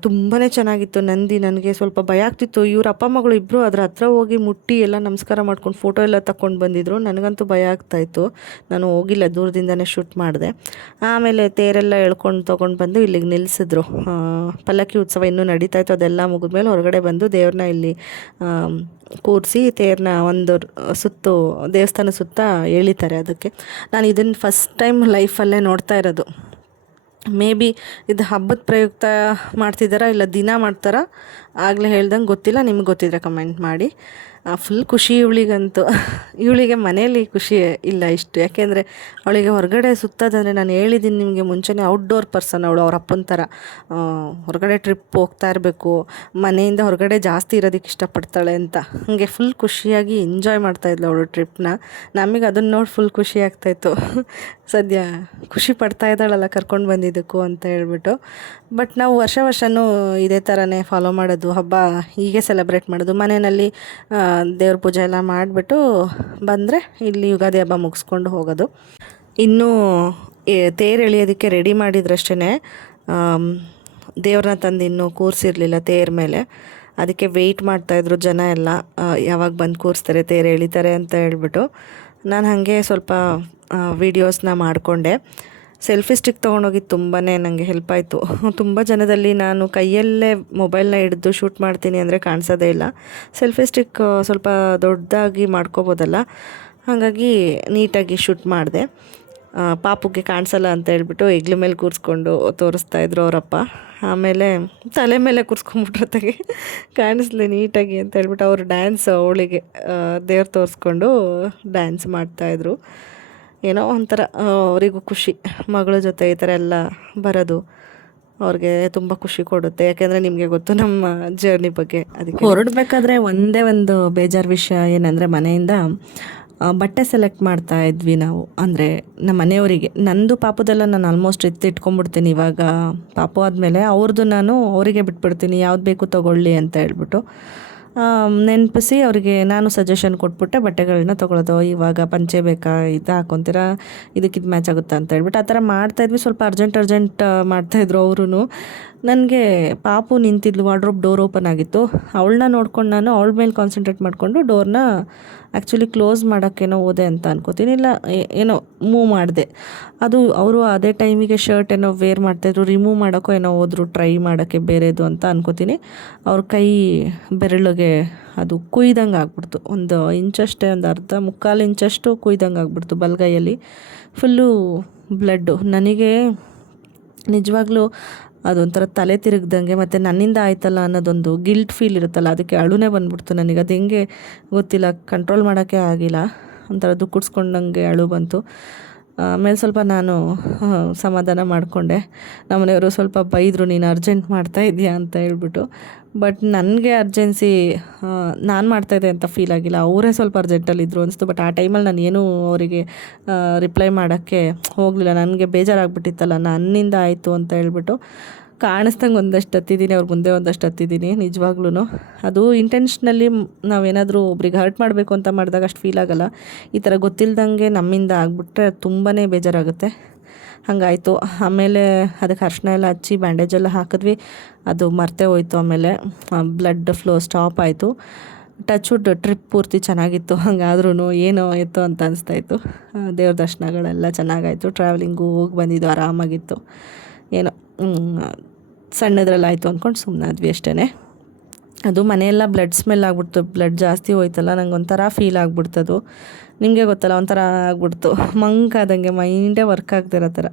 ತುಂಬಾ ಚೆನ್ನಾಗಿತ್ತು ನಂದಿ. ನನಗೆ ಸ್ವಲ್ಪ ಭಯ ಆಗ್ತಿತ್ತು, ಇವ್ರ ಅಪ್ಪ ಮಗಳು ಇಬ್ಬರು ಅದ್ರ ಹತ್ರ ಹೋಗಿ ಮುಟ್ಟಿ ಎಲ್ಲ ನಮಸ್ಕಾರ ಮಾಡ್ಕೊಂಡು ಫೋಟೋ ಎಲ್ಲ ತಗೊಂಡು ಬಂದಿದ್ರು. ನನಗಂತೂ ಭಯ ಆಗ್ತಾಯಿತ್ತು, ನಾನು ಹೋಗಿಲ್ಲ, ದೂರದಿಂದನೇ ಶೂಟ್ ಮಾಡಿದೆ. ಆಮೇಲೆ ತೇರೆಲ್ಲ ಎಳ್ಕೊಂಡು ತೊಗೊಂಡು ಬಂದು ಇಲ್ಲಿಗೆ ನಿಲ್ಲಿಸಿದ್ರು. ಪಲ್ಲಕ್ಕಿ ಉತ್ಸವ ಇನ್ನೂ ನಡೀತಾಯಿತ್ತು, ಅದೆಲ್ಲ ಮುಗಿದ್ಮೇಲೆ ಹೊರಗಡೆ ಬಂದು ದೇವ್ರನ್ನ ಇಲ್ಲಿ ಕೂರಿಸಿ ತೇರನ್ನ ಒಂದು ಸುತ್ತು ದೇವಸ್ಥಾನ ಸುತ್ತ ಎಳಿತಾರೆ. ಅದಕ್ಕೆ ನಾನು ಇದನ್ನು ಫಸ್ಟ್ ಟೈಮ್ ಲೈಫಲ್ಲೇ ನೋಡ್ತಾ ಇರೋದು. ಮೇ ಬಿ ಇದು ಹಬ್ಬದ ಪ್ರಯುಕ್ತ ಮಾಡ್ತಿದ್ದಾರಾ ಇಲ್ಲ ದಿನ ಮಾಡ್ತಾರಾ ಆಗಲೇ ಹೇಳ್ದಂಗೆ ಗೊತ್ತಿಲ್ಲ, ನಿಮ್ಗೆ ಗೊತ್ತಿದ್ರೆ ಕಮೆಂಟ್ ಮಾಡಿ. ಫುಲ್ ಖುಷಿ ಇವಳಿಗಂತೂ. ಇವಳಿಗೆ ಮನೇಲಿ ಖುಷಿ ಇಲ್ಲ ಇಷ್ಟು, ಯಾಕೆಂದರೆ ಅವಳಿಗೆ ಹೊರಗಡೆ ಸುತ್ತೋದಂದರೆ, ನಾನು ಹೇಳಿದ್ದೀನಿ ನಿಮಗೆ ಮುಂಚೆನೇ, ಔಟ್ಡೋರ್ ಪರ್ಸನ್ ಅವಳು. ಅವ್ರ ಅಪ್ಪನ ಥರ ಹೊರಗಡೆ ಟ್ರಿಪ್ ಹೋಗ್ತಾ ಇರಬೇಕು, ಮನೆಯಿಂದ ಹೊರಗಡೆ ಜಾಸ್ತಿ ಇರೋದಕ್ಕೆ ಇಷ್ಟಪಡ್ತಾಳೆ ಅಂತ. ಹಾಗೆ ಫುಲ್ ಖುಷಿಯಾಗಿ ಎಂಜಾಯ್ ಮಾಡ್ತಾಯಿದ್ಲು ಅವಳು ಟ್ರಿಪ್ನ. ನಮಗೆ ಅದನ್ನು ನೋಡಿ ಫುಲ್ ಖುಷಿ ಆಗ್ತಾಯಿತ್ತು. ಸದ್ಯ ಖುಷಿ ಪಡ್ತಾ ಇದ್ದಾಳಲ್ಲ ಕರ್ಕೊಂಡು ಬಂದಿದ್ದಕ್ಕೂ ಅಂತ ಹೇಳ್ಬಿಟ್ಟು. ಬಟ್ ನಾವು ವರ್ಷವೂ ಇದೇ ಥರನೇ ಫಾಲೋ ಮಾಡೋದು, ಹಬ್ಬ ಹೀಗೆ ಸೆಲೆಬ್ರೇಟ್ ಮಾಡೋದು. ಮನೆಯಲ್ಲಿ ದೇವ್ರ ಪೂಜೆ ಎಲ್ಲ ಮಾಡಿಬಿಟ್ಟು ಬಂದರೆ ಇಲ್ಲಿ ಯುಗಾದಿ ಹಬ್ಬ ಮುಗಿಸ್ಕೊಂಡು ಹೋಗೋದು. ಇನ್ನೂ ತೇರು ಎಳೆಯೋದಕ್ಕೆ ರೆಡಿ ಮಾಡಿದ್ರಷ್ಟೇ, ದೇವ್ರನ್ನ ತಂದು ಇನ್ನೂ ಕೂರಿಸಿರ್ಲಿಲ್ಲ ತೇರ ಮೇಲೆ. ಅದಕ್ಕೆ ವೆಯ್ಟ್ ಮಾಡ್ತಾಯಿದ್ರು ಜನ ಎಲ್ಲ, ಯಾವಾಗ ಬಂದು ಕೂರಿಸ್ತಾರೆ, ತೇರು ಎಳಿತಾರೆ ಅಂತ ಹೇಳ್ಬಿಟ್ಟು. ನಾನು ಹಾಗೆ ಸ್ವಲ್ಪ ವೀಡಿಯೋಸ್ನ ಮಾಡಿಕೊಂಡೆ. ಸೆಲ್ಫಿ ಸ್ಟಿಕ್ ತೊಗೊಂಡೋಗಿ ತುಂಬಾ ನನಗೆ ಹೆಲ್ಪ್ ಆಯಿತು. ತುಂಬ ಜನದಲ್ಲಿ ನಾನು ಕೈಯಲ್ಲೇ ಮೊಬೈಲ್ನ ಹಿಡಿದು ಶೂಟ್ ಮಾಡ್ತೀನಿ ಅಂದರೆ ಕಾಣಿಸೋದೇ ಇಲ್ಲ. ಸೆಲ್ಫಿ ಸ್ಟಿಕ್ ಸ್ವಲ್ಪ ದೊಡ್ಡದಾಗಿ ಮಾಡ್ಕೋಬೋದಲ್ಲ, ಹಾಗಾಗಿ ನೀಟಾಗಿ ಶೂಟ್ ಮಾಡಿದೆ. ಪಾಪುಗೆ ಕಾಣಿಸಲ್ಲ ಅಂತ ಹೇಳ್ಬಿಟ್ಟು ಹೆಗ್ಲ ಮೇಲೆ ಕೂರಿಸ್ಕೊಂಡು ತೋರಿಸ್ತಾಯಿದ್ರು ಅವರಪ್ಪ. ಆಮೇಲೆ ತಲೆ ಮೇಲೆ ಕೂರಿಸ್ಕೊಂಡ್ಬಿಟ್ರೊತ್ತಿಗೆ ಕಾಣಿಸ್ಲಿ ನೀಟಾಗಿ ಅಂತ ಹೇಳ್ಬಿಟ್ಟು ಅವರು ಡ್ಯಾನ್ಸ್ ಅವಳಿಗೆ ದೇವ್ರು ತೋರಿಸ್ಕೊಂಡು ಡ್ಯಾನ್ಸ್ ಮಾಡ್ತಾಯಿದ್ರು. ಏನೋ ಒಂಥರ ಅವರಿಗೂ ಖುಷಿ, ಮಗಳ ಜೊತೆ ಈ ಥರ ಎಲ್ಲ ಬರೋದು ಅವ್ರಿಗೆ ತುಂಬ ಖುಷಿ ಕೊಡುತ್ತೆ. ಯಾಕೆಂದರೆ ನಿಮಗೆ ಗೊತ್ತು ನಮ್ಮ ಜರ್ನಿ ಬಗ್ಗೆ. ಅದಕ್ಕೆ ಹೊರಡಬೇಕಾದ್ರೆ ಒಂದೇ ಒಂದು ಬೇಜಾರು ವಿಷಯ ಏನಂದರೆ ಮನೆಯಿಂದ ಬಟ್ಟೆ ಸೆಲೆಕ್ಟ್ ಮಾಡ್ತಾ ಇದ್ವಿ ನಾವು. ಅಂದರೆ ನಮ್ಮ ಮನೆಯವರಿಗೆ ನಂದು ಪಾಪುದೆಲ್ಲ ನಾನು ಆಲ್ಮೋಸ್ಟ್ ಇಟ್ಕೊಂಡ್ಬಿಡ್ತೀನಿ. ಇವಾಗ ಪಾಪು ಆದಮೇಲೆ ಅವ್ರದ್ದು ನಾನು ಅವರಿಗೆ ಬಿಟ್ಬಿಡ್ತೀನಿ, ಯಾವ್ದು ಬೇಕು ತೊಗೊಳ್ಳಿ ಅಂತ ಹೇಳ್ಬಿಟ್ಟು ನೆನಪಿಸಿ ಅವರಿಗೆ ನಾನು ಸಜೆಷನ್ ಕೊಟ್ಬಿಟ್ಟೆ ಬಟ್ಟೆಗಳನ್ನ ತೊಗೊಳೋದು. ಇವಾಗ ಪಂಚೆ ಬೇಕಾ, ಇದು ಹಾಕ್ಕೊತೀರಾ, ಇದಕ್ಕಿದು ಮ್ಯಾಚ್ ಆಗುತ್ತಾ ಅಂತ ಹೇಳ್ಬಿಟ್ಟು ಆ ಥರ ಮಾಡ್ತಾಯಿದ್ವಿ. ಸ್ವಲ್ಪ ಅರ್ಜೆಂಟ್ ಮಾಡ್ತಾಯಿದ್ರು ಅವರು. ನನಗೆ ಪಾಪು ನಿಂತಿದ್ಲು, ವಾರ್ಡ್ರೋಬ್ ಡೋರ್ ಓಪನ್ ಆಗಿತ್ತು. ಅವಳನ್ನ ನೋಡ್ಕೊಂಡು ನಾನು ಅವಳ ಮೇಲೆ ಕಾನ್ಸಂಟ್ರೇಟ್ ಮಾಡಿಕೊಂಡು ಡೋರ್ನ ಆ್ಯಕ್ಚುಲಿ ಕ್ಲೋಸ್ ಮಾಡೋಕ್ಕೇನೋ ಹೋದೆ ಅಂತ ಅನ್ಕೋತೀನಿ, ಇಲ್ಲ ಏನೋ ಮೂವ್ ಮಾಡಿದೆ. ಅದು ಅವರು ಅದೇ ಟೈಮಿಗೆ ಶರ್ಟ್ ಏನೋ ವೇರ್ ಮಾಡ್ತಾಯಿದ್ರು, ರಿಮೂವ್ ಮಾಡೋಕ್ಕೋ ಏನೋ ಹೋದ್ರು ಟ್ರೈ ಮಾಡೋಕ್ಕೆ ಬೇರೆದು ಅಂತ ಅನ್ಕೋತೀನಿ. ಅವ್ರ ಕೈ ಬೆರಳಿಗೆ ಅದು ಕುಯ್ದಂಗೆ ಆಗ್ಬಿಡ್ತು. ಒಂದು ಇಂಚಷ್ಟೇ, ಒಂದು ಅರ್ಧ ಮುಕ್ಕಾಲು ಇಂಚಷ್ಟು ಕುಯ್ದಂಗೆ ಆಗ್ಬಿಡ್ತು ಬಲಗೈಯಲ್ಲಿ. Full blood. ನನಗೆ ನಿಜವಾಗ್ಲೂ ಅದೊಂಥರ ತಲೆ ತಿರುಗ್ದಂಗೆ, ಮತ್ತು ನನ್ನಿಂದ ಆಯ್ತಲ್ಲ ಅನ್ನೋದೊಂದು ಗಿಲ್ಟ್ ಫೀಲ್ ಇರುತ್ತಲ್ಲ, ಅದಕ್ಕೆ ಅಳುನೇ ಬಂದ್ಬಿಡ್ತು ನನಗೆ. ಅದು ಹೆಂಗೆ ಗೊತ್ತಿಲ್ಲ, ಕಂಟ್ರೋಲ್ ಮಾಡೋಕ್ಕೆ ಆಗಿಲ್ಲ, ಒಂಥರ ದುಃಖಿಸ್ಕೊಂಡಂಗೆ ಅಳು ಬಂತು. ಆಮೇಲೆ ಸ್ವಲ್ಪ ನಾನು ಸಮಾಧಾನ ಮಾಡಿಕೊಂಡೆ. ನಮ್ಮನೆಯವರು ಸ್ವಲ್ಪ ಬೈದರು, ನೀನು ಅರ್ಜೆಂಟ್ ಮಾಡ್ತಾಯಿದ್ಯಾ ಅಂತ ಹೇಳ್ಬಿಟ್ಟು. ಬಟ್ ನನಗೆ ಅರ್ಜೆನ್ಸಿ ನಾನು ಮಾಡ್ತಾಯಿದ್ದೆ ಅಂತ ಫೀಲ್ ಆಗಿಲ್ಲ, ಅವರೇ ಸ್ವಲ್ಪ ಅರ್ಜೆಂಟಲ್ಲಿದ್ದರು ಅನಿಸ್ತು. ಬಟ್ ಆ ಟೈಮಲ್ಲಿ ನಾನು ಏನೂ ಅವರಿಗೆ ರಿಪ್ಲೈ ಮಾಡೋಕ್ಕೆ ಹೋಗಲಿಲ್ಲ. ನನಗೆ ಬೇಜಾರಾಗ್ಬಿಟ್ಟಿತ್ತಲ್ಲ, ನನ್ನಿಂದ ಆಯಿತು ಅಂತ ಹೇಳ್ಬಿಟ್ಟು ಕಾಣಿಸ್ದಂಗೆ ಒಂದಷ್ಟು ಹತ್ತಿದ್ದೀನಿ, ಅವ್ರ ಮುಂದೆ ಒಂದಷ್ಟು ಹತ್ತಿದ್ದೀನಿ. ನಿಜವಾಗ್ಲೂ ಅದು ಇಂಟೆನ್ಷ್ನಲ್ಲಿ ನಾವೇನಾದರೂ ಒಬ್ರಿಗೆ ಹರ್ಟ್ ಮಾಡಬೇಕು ಅಂತ ಮಾಡಿದಾಗ ಅಷ್ಟು ಫೀಲ್ ಆಗೋಲ್ಲ. ಈ ಥರ ಗೊತ್ತಿಲ್ಲದಂಗೆ ನಮ್ಮಿಂದ ಆಗಿಬಿಟ್ರೆ ತುಂಬಾ ಬೇಜಾರಾಗುತ್ತೆ. ಹಾಗಾಯಿತು. ಆಮೇಲೆ ಅದಕ್ಕೆ ಅರಿಶಿನ ಎಲ್ಲ ಹಚ್ಚಿ ಬ್ಯಾಂಡೇಜೆಲ್ಲ ಹಾಕಿದ್ವಿ, ಅದು ಮರ್ತೇ ಹೋಯ್ತು. ಆಮೇಲೆ ಬ್ಲಡ್ ಫ್ಲೋ ಸ್ಟಾಪ್ ಆಯಿತು. ಟಚ್ ವುಡ್ ಟ್ರಿಪ್ ಪೂರ್ತಿ ಚೆನ್ನಾಗಿತ್ತು. ಹಾಗಾದ್ರೂ ಏನೋ ಇತ್ತು ಅಂತ ಅನಿಸ್ತಾಯಿತ್ತು. ದೇವ್ರ ದರ್ಶನಗಳೆಲ್ಲ ಚೆನ್ನಾಗಾಯಿತು. ಟ್ರಾವೆಲಿಂಗು ಹೋಗಿ ಬಂದಿದ್ದು ಆರಾಮಾಗಿತ್ತು. ಏನೋ ಸಣ್ಣದ್ರಲ್ಲಾಯಿತು ಅಂದ್ಕೊಂಡು ಸುಮ್ಮನಾದ್ವಿ ಅಷ್ಟೇ. ಅದು ಮನೆಯೆಲ್ಲ ಬ್ಲಡ್ ಸ್ಮೆಲ್ ಆಗ್ಬಿಡ್ತು, ಬ್ಲಡ್ ಜಾಸ್ತಿ ಹೋಯ್ತಲ್ಲ, ನಂಗೆ ಒಂಥರ ಫೀಲ್ ಆಗ್ಬಿಡ್ತದು. ನಿಮಗೆ ಗೊತ್ತಲ್ಲ, ಒಂಥರ ಆಗ್ಬಿಡ್ತು, ಮಂಕಾದಂಗೆ, ಮೈಂಡೇ ವರ್ಕ್ ಆಗ್ತಿರೋ ಥರ.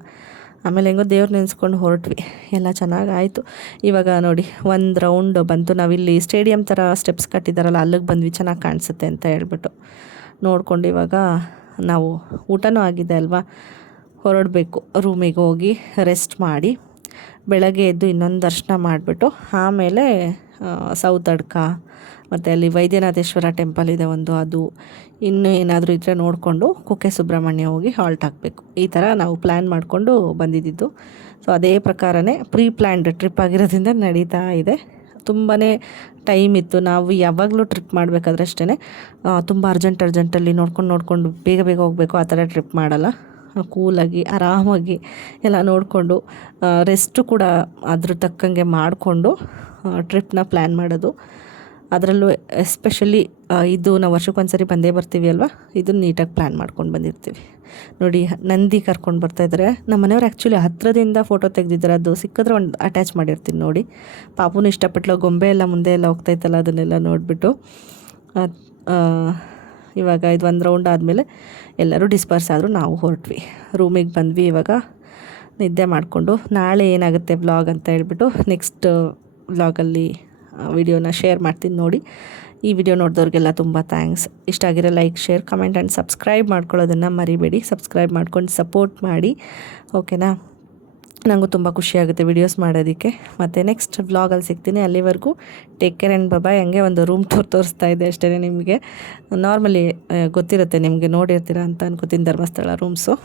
ಆಮೇಲೆ ಹೆಂಗೋ ದೇವ್ರು ನೆನೆಸ್ಕೊಂಡು ಹೊರಟ್ವಿ, ಎಲ್ಲ ಚೆನ್ನಾಗಾಯಿತು. ಇವಾಗ ನೋಡಿ ಒಂದು ರೌಂಡ್ ಬಂತು. ನಾವಿಲ್ಲಿ ಸ್ಟೇಡಿಯಂ ಥರ ಸ್ಟೆಪ್ಸ್ ಕಟ್ಟಿದ್ದಾರಲ್ಲ, ಅಲ್ಲಿಗೆ ಬಂದ್ವಿ, ಚೆನ್ನಾಗಿ ಕಾಣಿಸುತ್ತೆ ಅಂತ ಹೇಳ್ಬಿಟ್ಟು ನೋಡ್ಕೊಂಡು. ಇವಾಗ ನಾವು ಊಟನೂ ಆಗಿದೆ ಅಲ್ವಾ, ಹೊರಡಬೇಕು. ರೂಮಿಗೆ ಹೋಗಿ ರೆಸ್ಟ್ ಮಾಡಿ ಬೆಳಗ್ಗೆ ಎದ್ದು ಇನ್ನೊಂದು ದರ್ಶನ ಮಾಡಿಬಿಟ್ಟು ಆಮೇಲೆ ಸೌತಡ್ಕ ಮತ್ತು ಅಲ್ಲಿ ವೈದ್ಯನಾಥೇಶ್ವರ ಟೆಂಪಲ್ ಇದೆ ಒಂದು, ಅದು ಇನ್ನೂ ಏನಾದರೂ ಇದ್ದರೆ ನೋಡಿಕೊಂಡು ಕುಕ್ಕೆ ಸುಬ್ರಹ್ಮಣ್ಯ ಹೋಗಿ ಹಾಲ್ಟ್ ಹಾಕಬೇಕು. ಈ ಥರ ನಾವು ಪ್ಲ್ಯಾನ್ ಮಾಡಿಕೊಂಡು ಬಂದಿದ್ದು. ಸೊ ಅದೇ ಪ್ರಕಾರನೇ ಪ್ರೀ ಪ್ಲ್ಯಾನ್ಡ್ ಟ್ರಿಪ್ ಆಗಿರೋದ್ರಿಂದ ನಡೀತಾ ಇದೆ. ತುಂಬಾ ಟೈಮ್ ಇತ್ತು. ನಾವು ಯಾವಾಗಲೂ ಟ್ರಿಪ್ ಮಾಡಬೇಕಾದ್ರೆ ಅಷ್ಟೇ ತುಂಬ ಅರ್ಜೆಂಟಲ್ಲಿ ನೋಡ್ಕೊಂಡು ಬೇಗ ಹೋಗಬೇಕು, ಆ ಥರ ಟ್ರಿಪ್ ಮಾಡಲ್ಲ. ಕೂಲಾಗಿ ಆರಾಮಾಗಿ ಎಲ್ಲ ನೋಡಿಕೊಂಡು ರೆಸ್ಟು ಕೂಡ ಅದ್ರ ತಕ್ಕಂಗೆ ಮಾಡಿಕೊಂಡು ಟ್ರಿಪ್ನ ಪ್ಲ್ಯಾನ್ ಮಾಡೋದು. ಅದರಲ್ಲೂ ಎಸ್ಪೆಷಲಿ ಇದು ನಾವು ವರ್ಷಕ್ಕೊಂದ್ಸರಿ ಬಂದೇ ಬರ್ತೀವಿ ಅಲ್ವಾ, ಇದನ್ನು ನೀಟಾಗಿ ಪ್ಲ್ಯಾನ್ ಮಾಡ್ಕೊಂಡು ಬಂದಿರ್ತೀವಿ. ನೋಡಿ ನಂದಿ ಕರ್ಕೊಂಡು ಬರ್ತಾಯಿದ್ದಾರೆ. ನಮ್ಮ ಮನೆಯವ್ರು ಆ್ಯಕ್ಚುಲಿ ಹತ್ತಿರದಿಂದ ಫೋಟೋ ತೆಗೆದಿದ್ದಾರೆ, ಅದು ಸಿಕ್ಕಿದ್ರೆ ಒಂದು ಅಟ್ಯಾಚ್ ಮಾಡಿರ್ತೀನಿ ನೋಡಿ. ಪಾಪುನು ಇಷ್ಟಪಟ್ಟಲು, ಗೊಂಬೆ ಎಲ್ಲ ಮುಂದೆ ಎಲ್ಲ ಹೋಗ್ತಾಯಿತ್ತಲ್ಲ, ಅದನ್ನೆಲ್ಲ ನೋಡಿಬಿಟ್ಟು. ಇವಾಗ ಇದು ಒಂದು ರೌಂಡ್ ಆದಮೇಲೆ ಎಲ್ಲರೂ ಡಿಸ್ಪರ್ಸ್ ಆದರೂ ನಾವು ಹೊರಟ್ವಿ, ರೂಮಿಗೆ ಬಂದ್ವಿ. ಇವಾಗ ನಿದ್ದೆ ಮಾಡಿಕೊಂಡು ನಾಳೆ ಏನಾಗುತ್ತೆ ವ್ಲಾಗ್ ಅಂತ ಹೇಳ್ಬಿಟ್ಟು ನೆಕ್ಸ್ಟ್ ವ್ಲಾಗಲ್ಲಿ ವಿಡಿಯೋನ ಶೇರ್ ಮಾಡ್ತೀನಿ ನೋಡಿ. ಈ ವಿಡಿಯೋ ನೋಡಿದವ್ರಿಗೆಲ್ಲ ತುಂಬ ಥ್ಯಾಂಕ್ಸ್. ಇಷ್ಟ ಆಗಿರೋ like, share, comment and subscribe ಮಾಡ್ಕೊಳ್ಳೋದನ್ನು ಮರಿಬೇಡಿ. ಸಬ್ಸ್ಕ್ರೈಬ್ ಮಾಡ್ಕೊಂಡು ಸಪೋರ್ಟ್ ಮಾಡಿ, ಓಕೆನಾ? ನನಗೂ ತುಂಬ ಖುಷಿಯಾಗುತ್ತೆ ವಿಡಿಯೋಸ್ ಮಾಡೋದಕ್ಕೆ. ಮತ್ತು ನೆಕ್ಸ್ಟ್ ವ್ಲಾಗಲ್ಲಿ ಸಿಗ್ತೀನಿ. ಅಲ್ಲಿವರೆಗೂ ಟೇಕ್ ಕೇರ್ ಆ್ಯಂಡ್ ಬಾಯ್. ಹಂಗೆ ಒಂದು ರೂಮ್ ತೋರಿಸ್ತಾ ಇದೆ ಅಷ್ಟೇ. ನಿಮಗೆ ನಾರ್ಮಲಿ ಗೊತ್ತಿರುತ್ತೆ, ನಿಮಗೆ ನೋಡಿರ್ತೀರ ಅಂತ ಅನ್ಕೋತೀನಿ, ಧರ್ಮಸ್ಥಳ ರೂಮ್ಸು.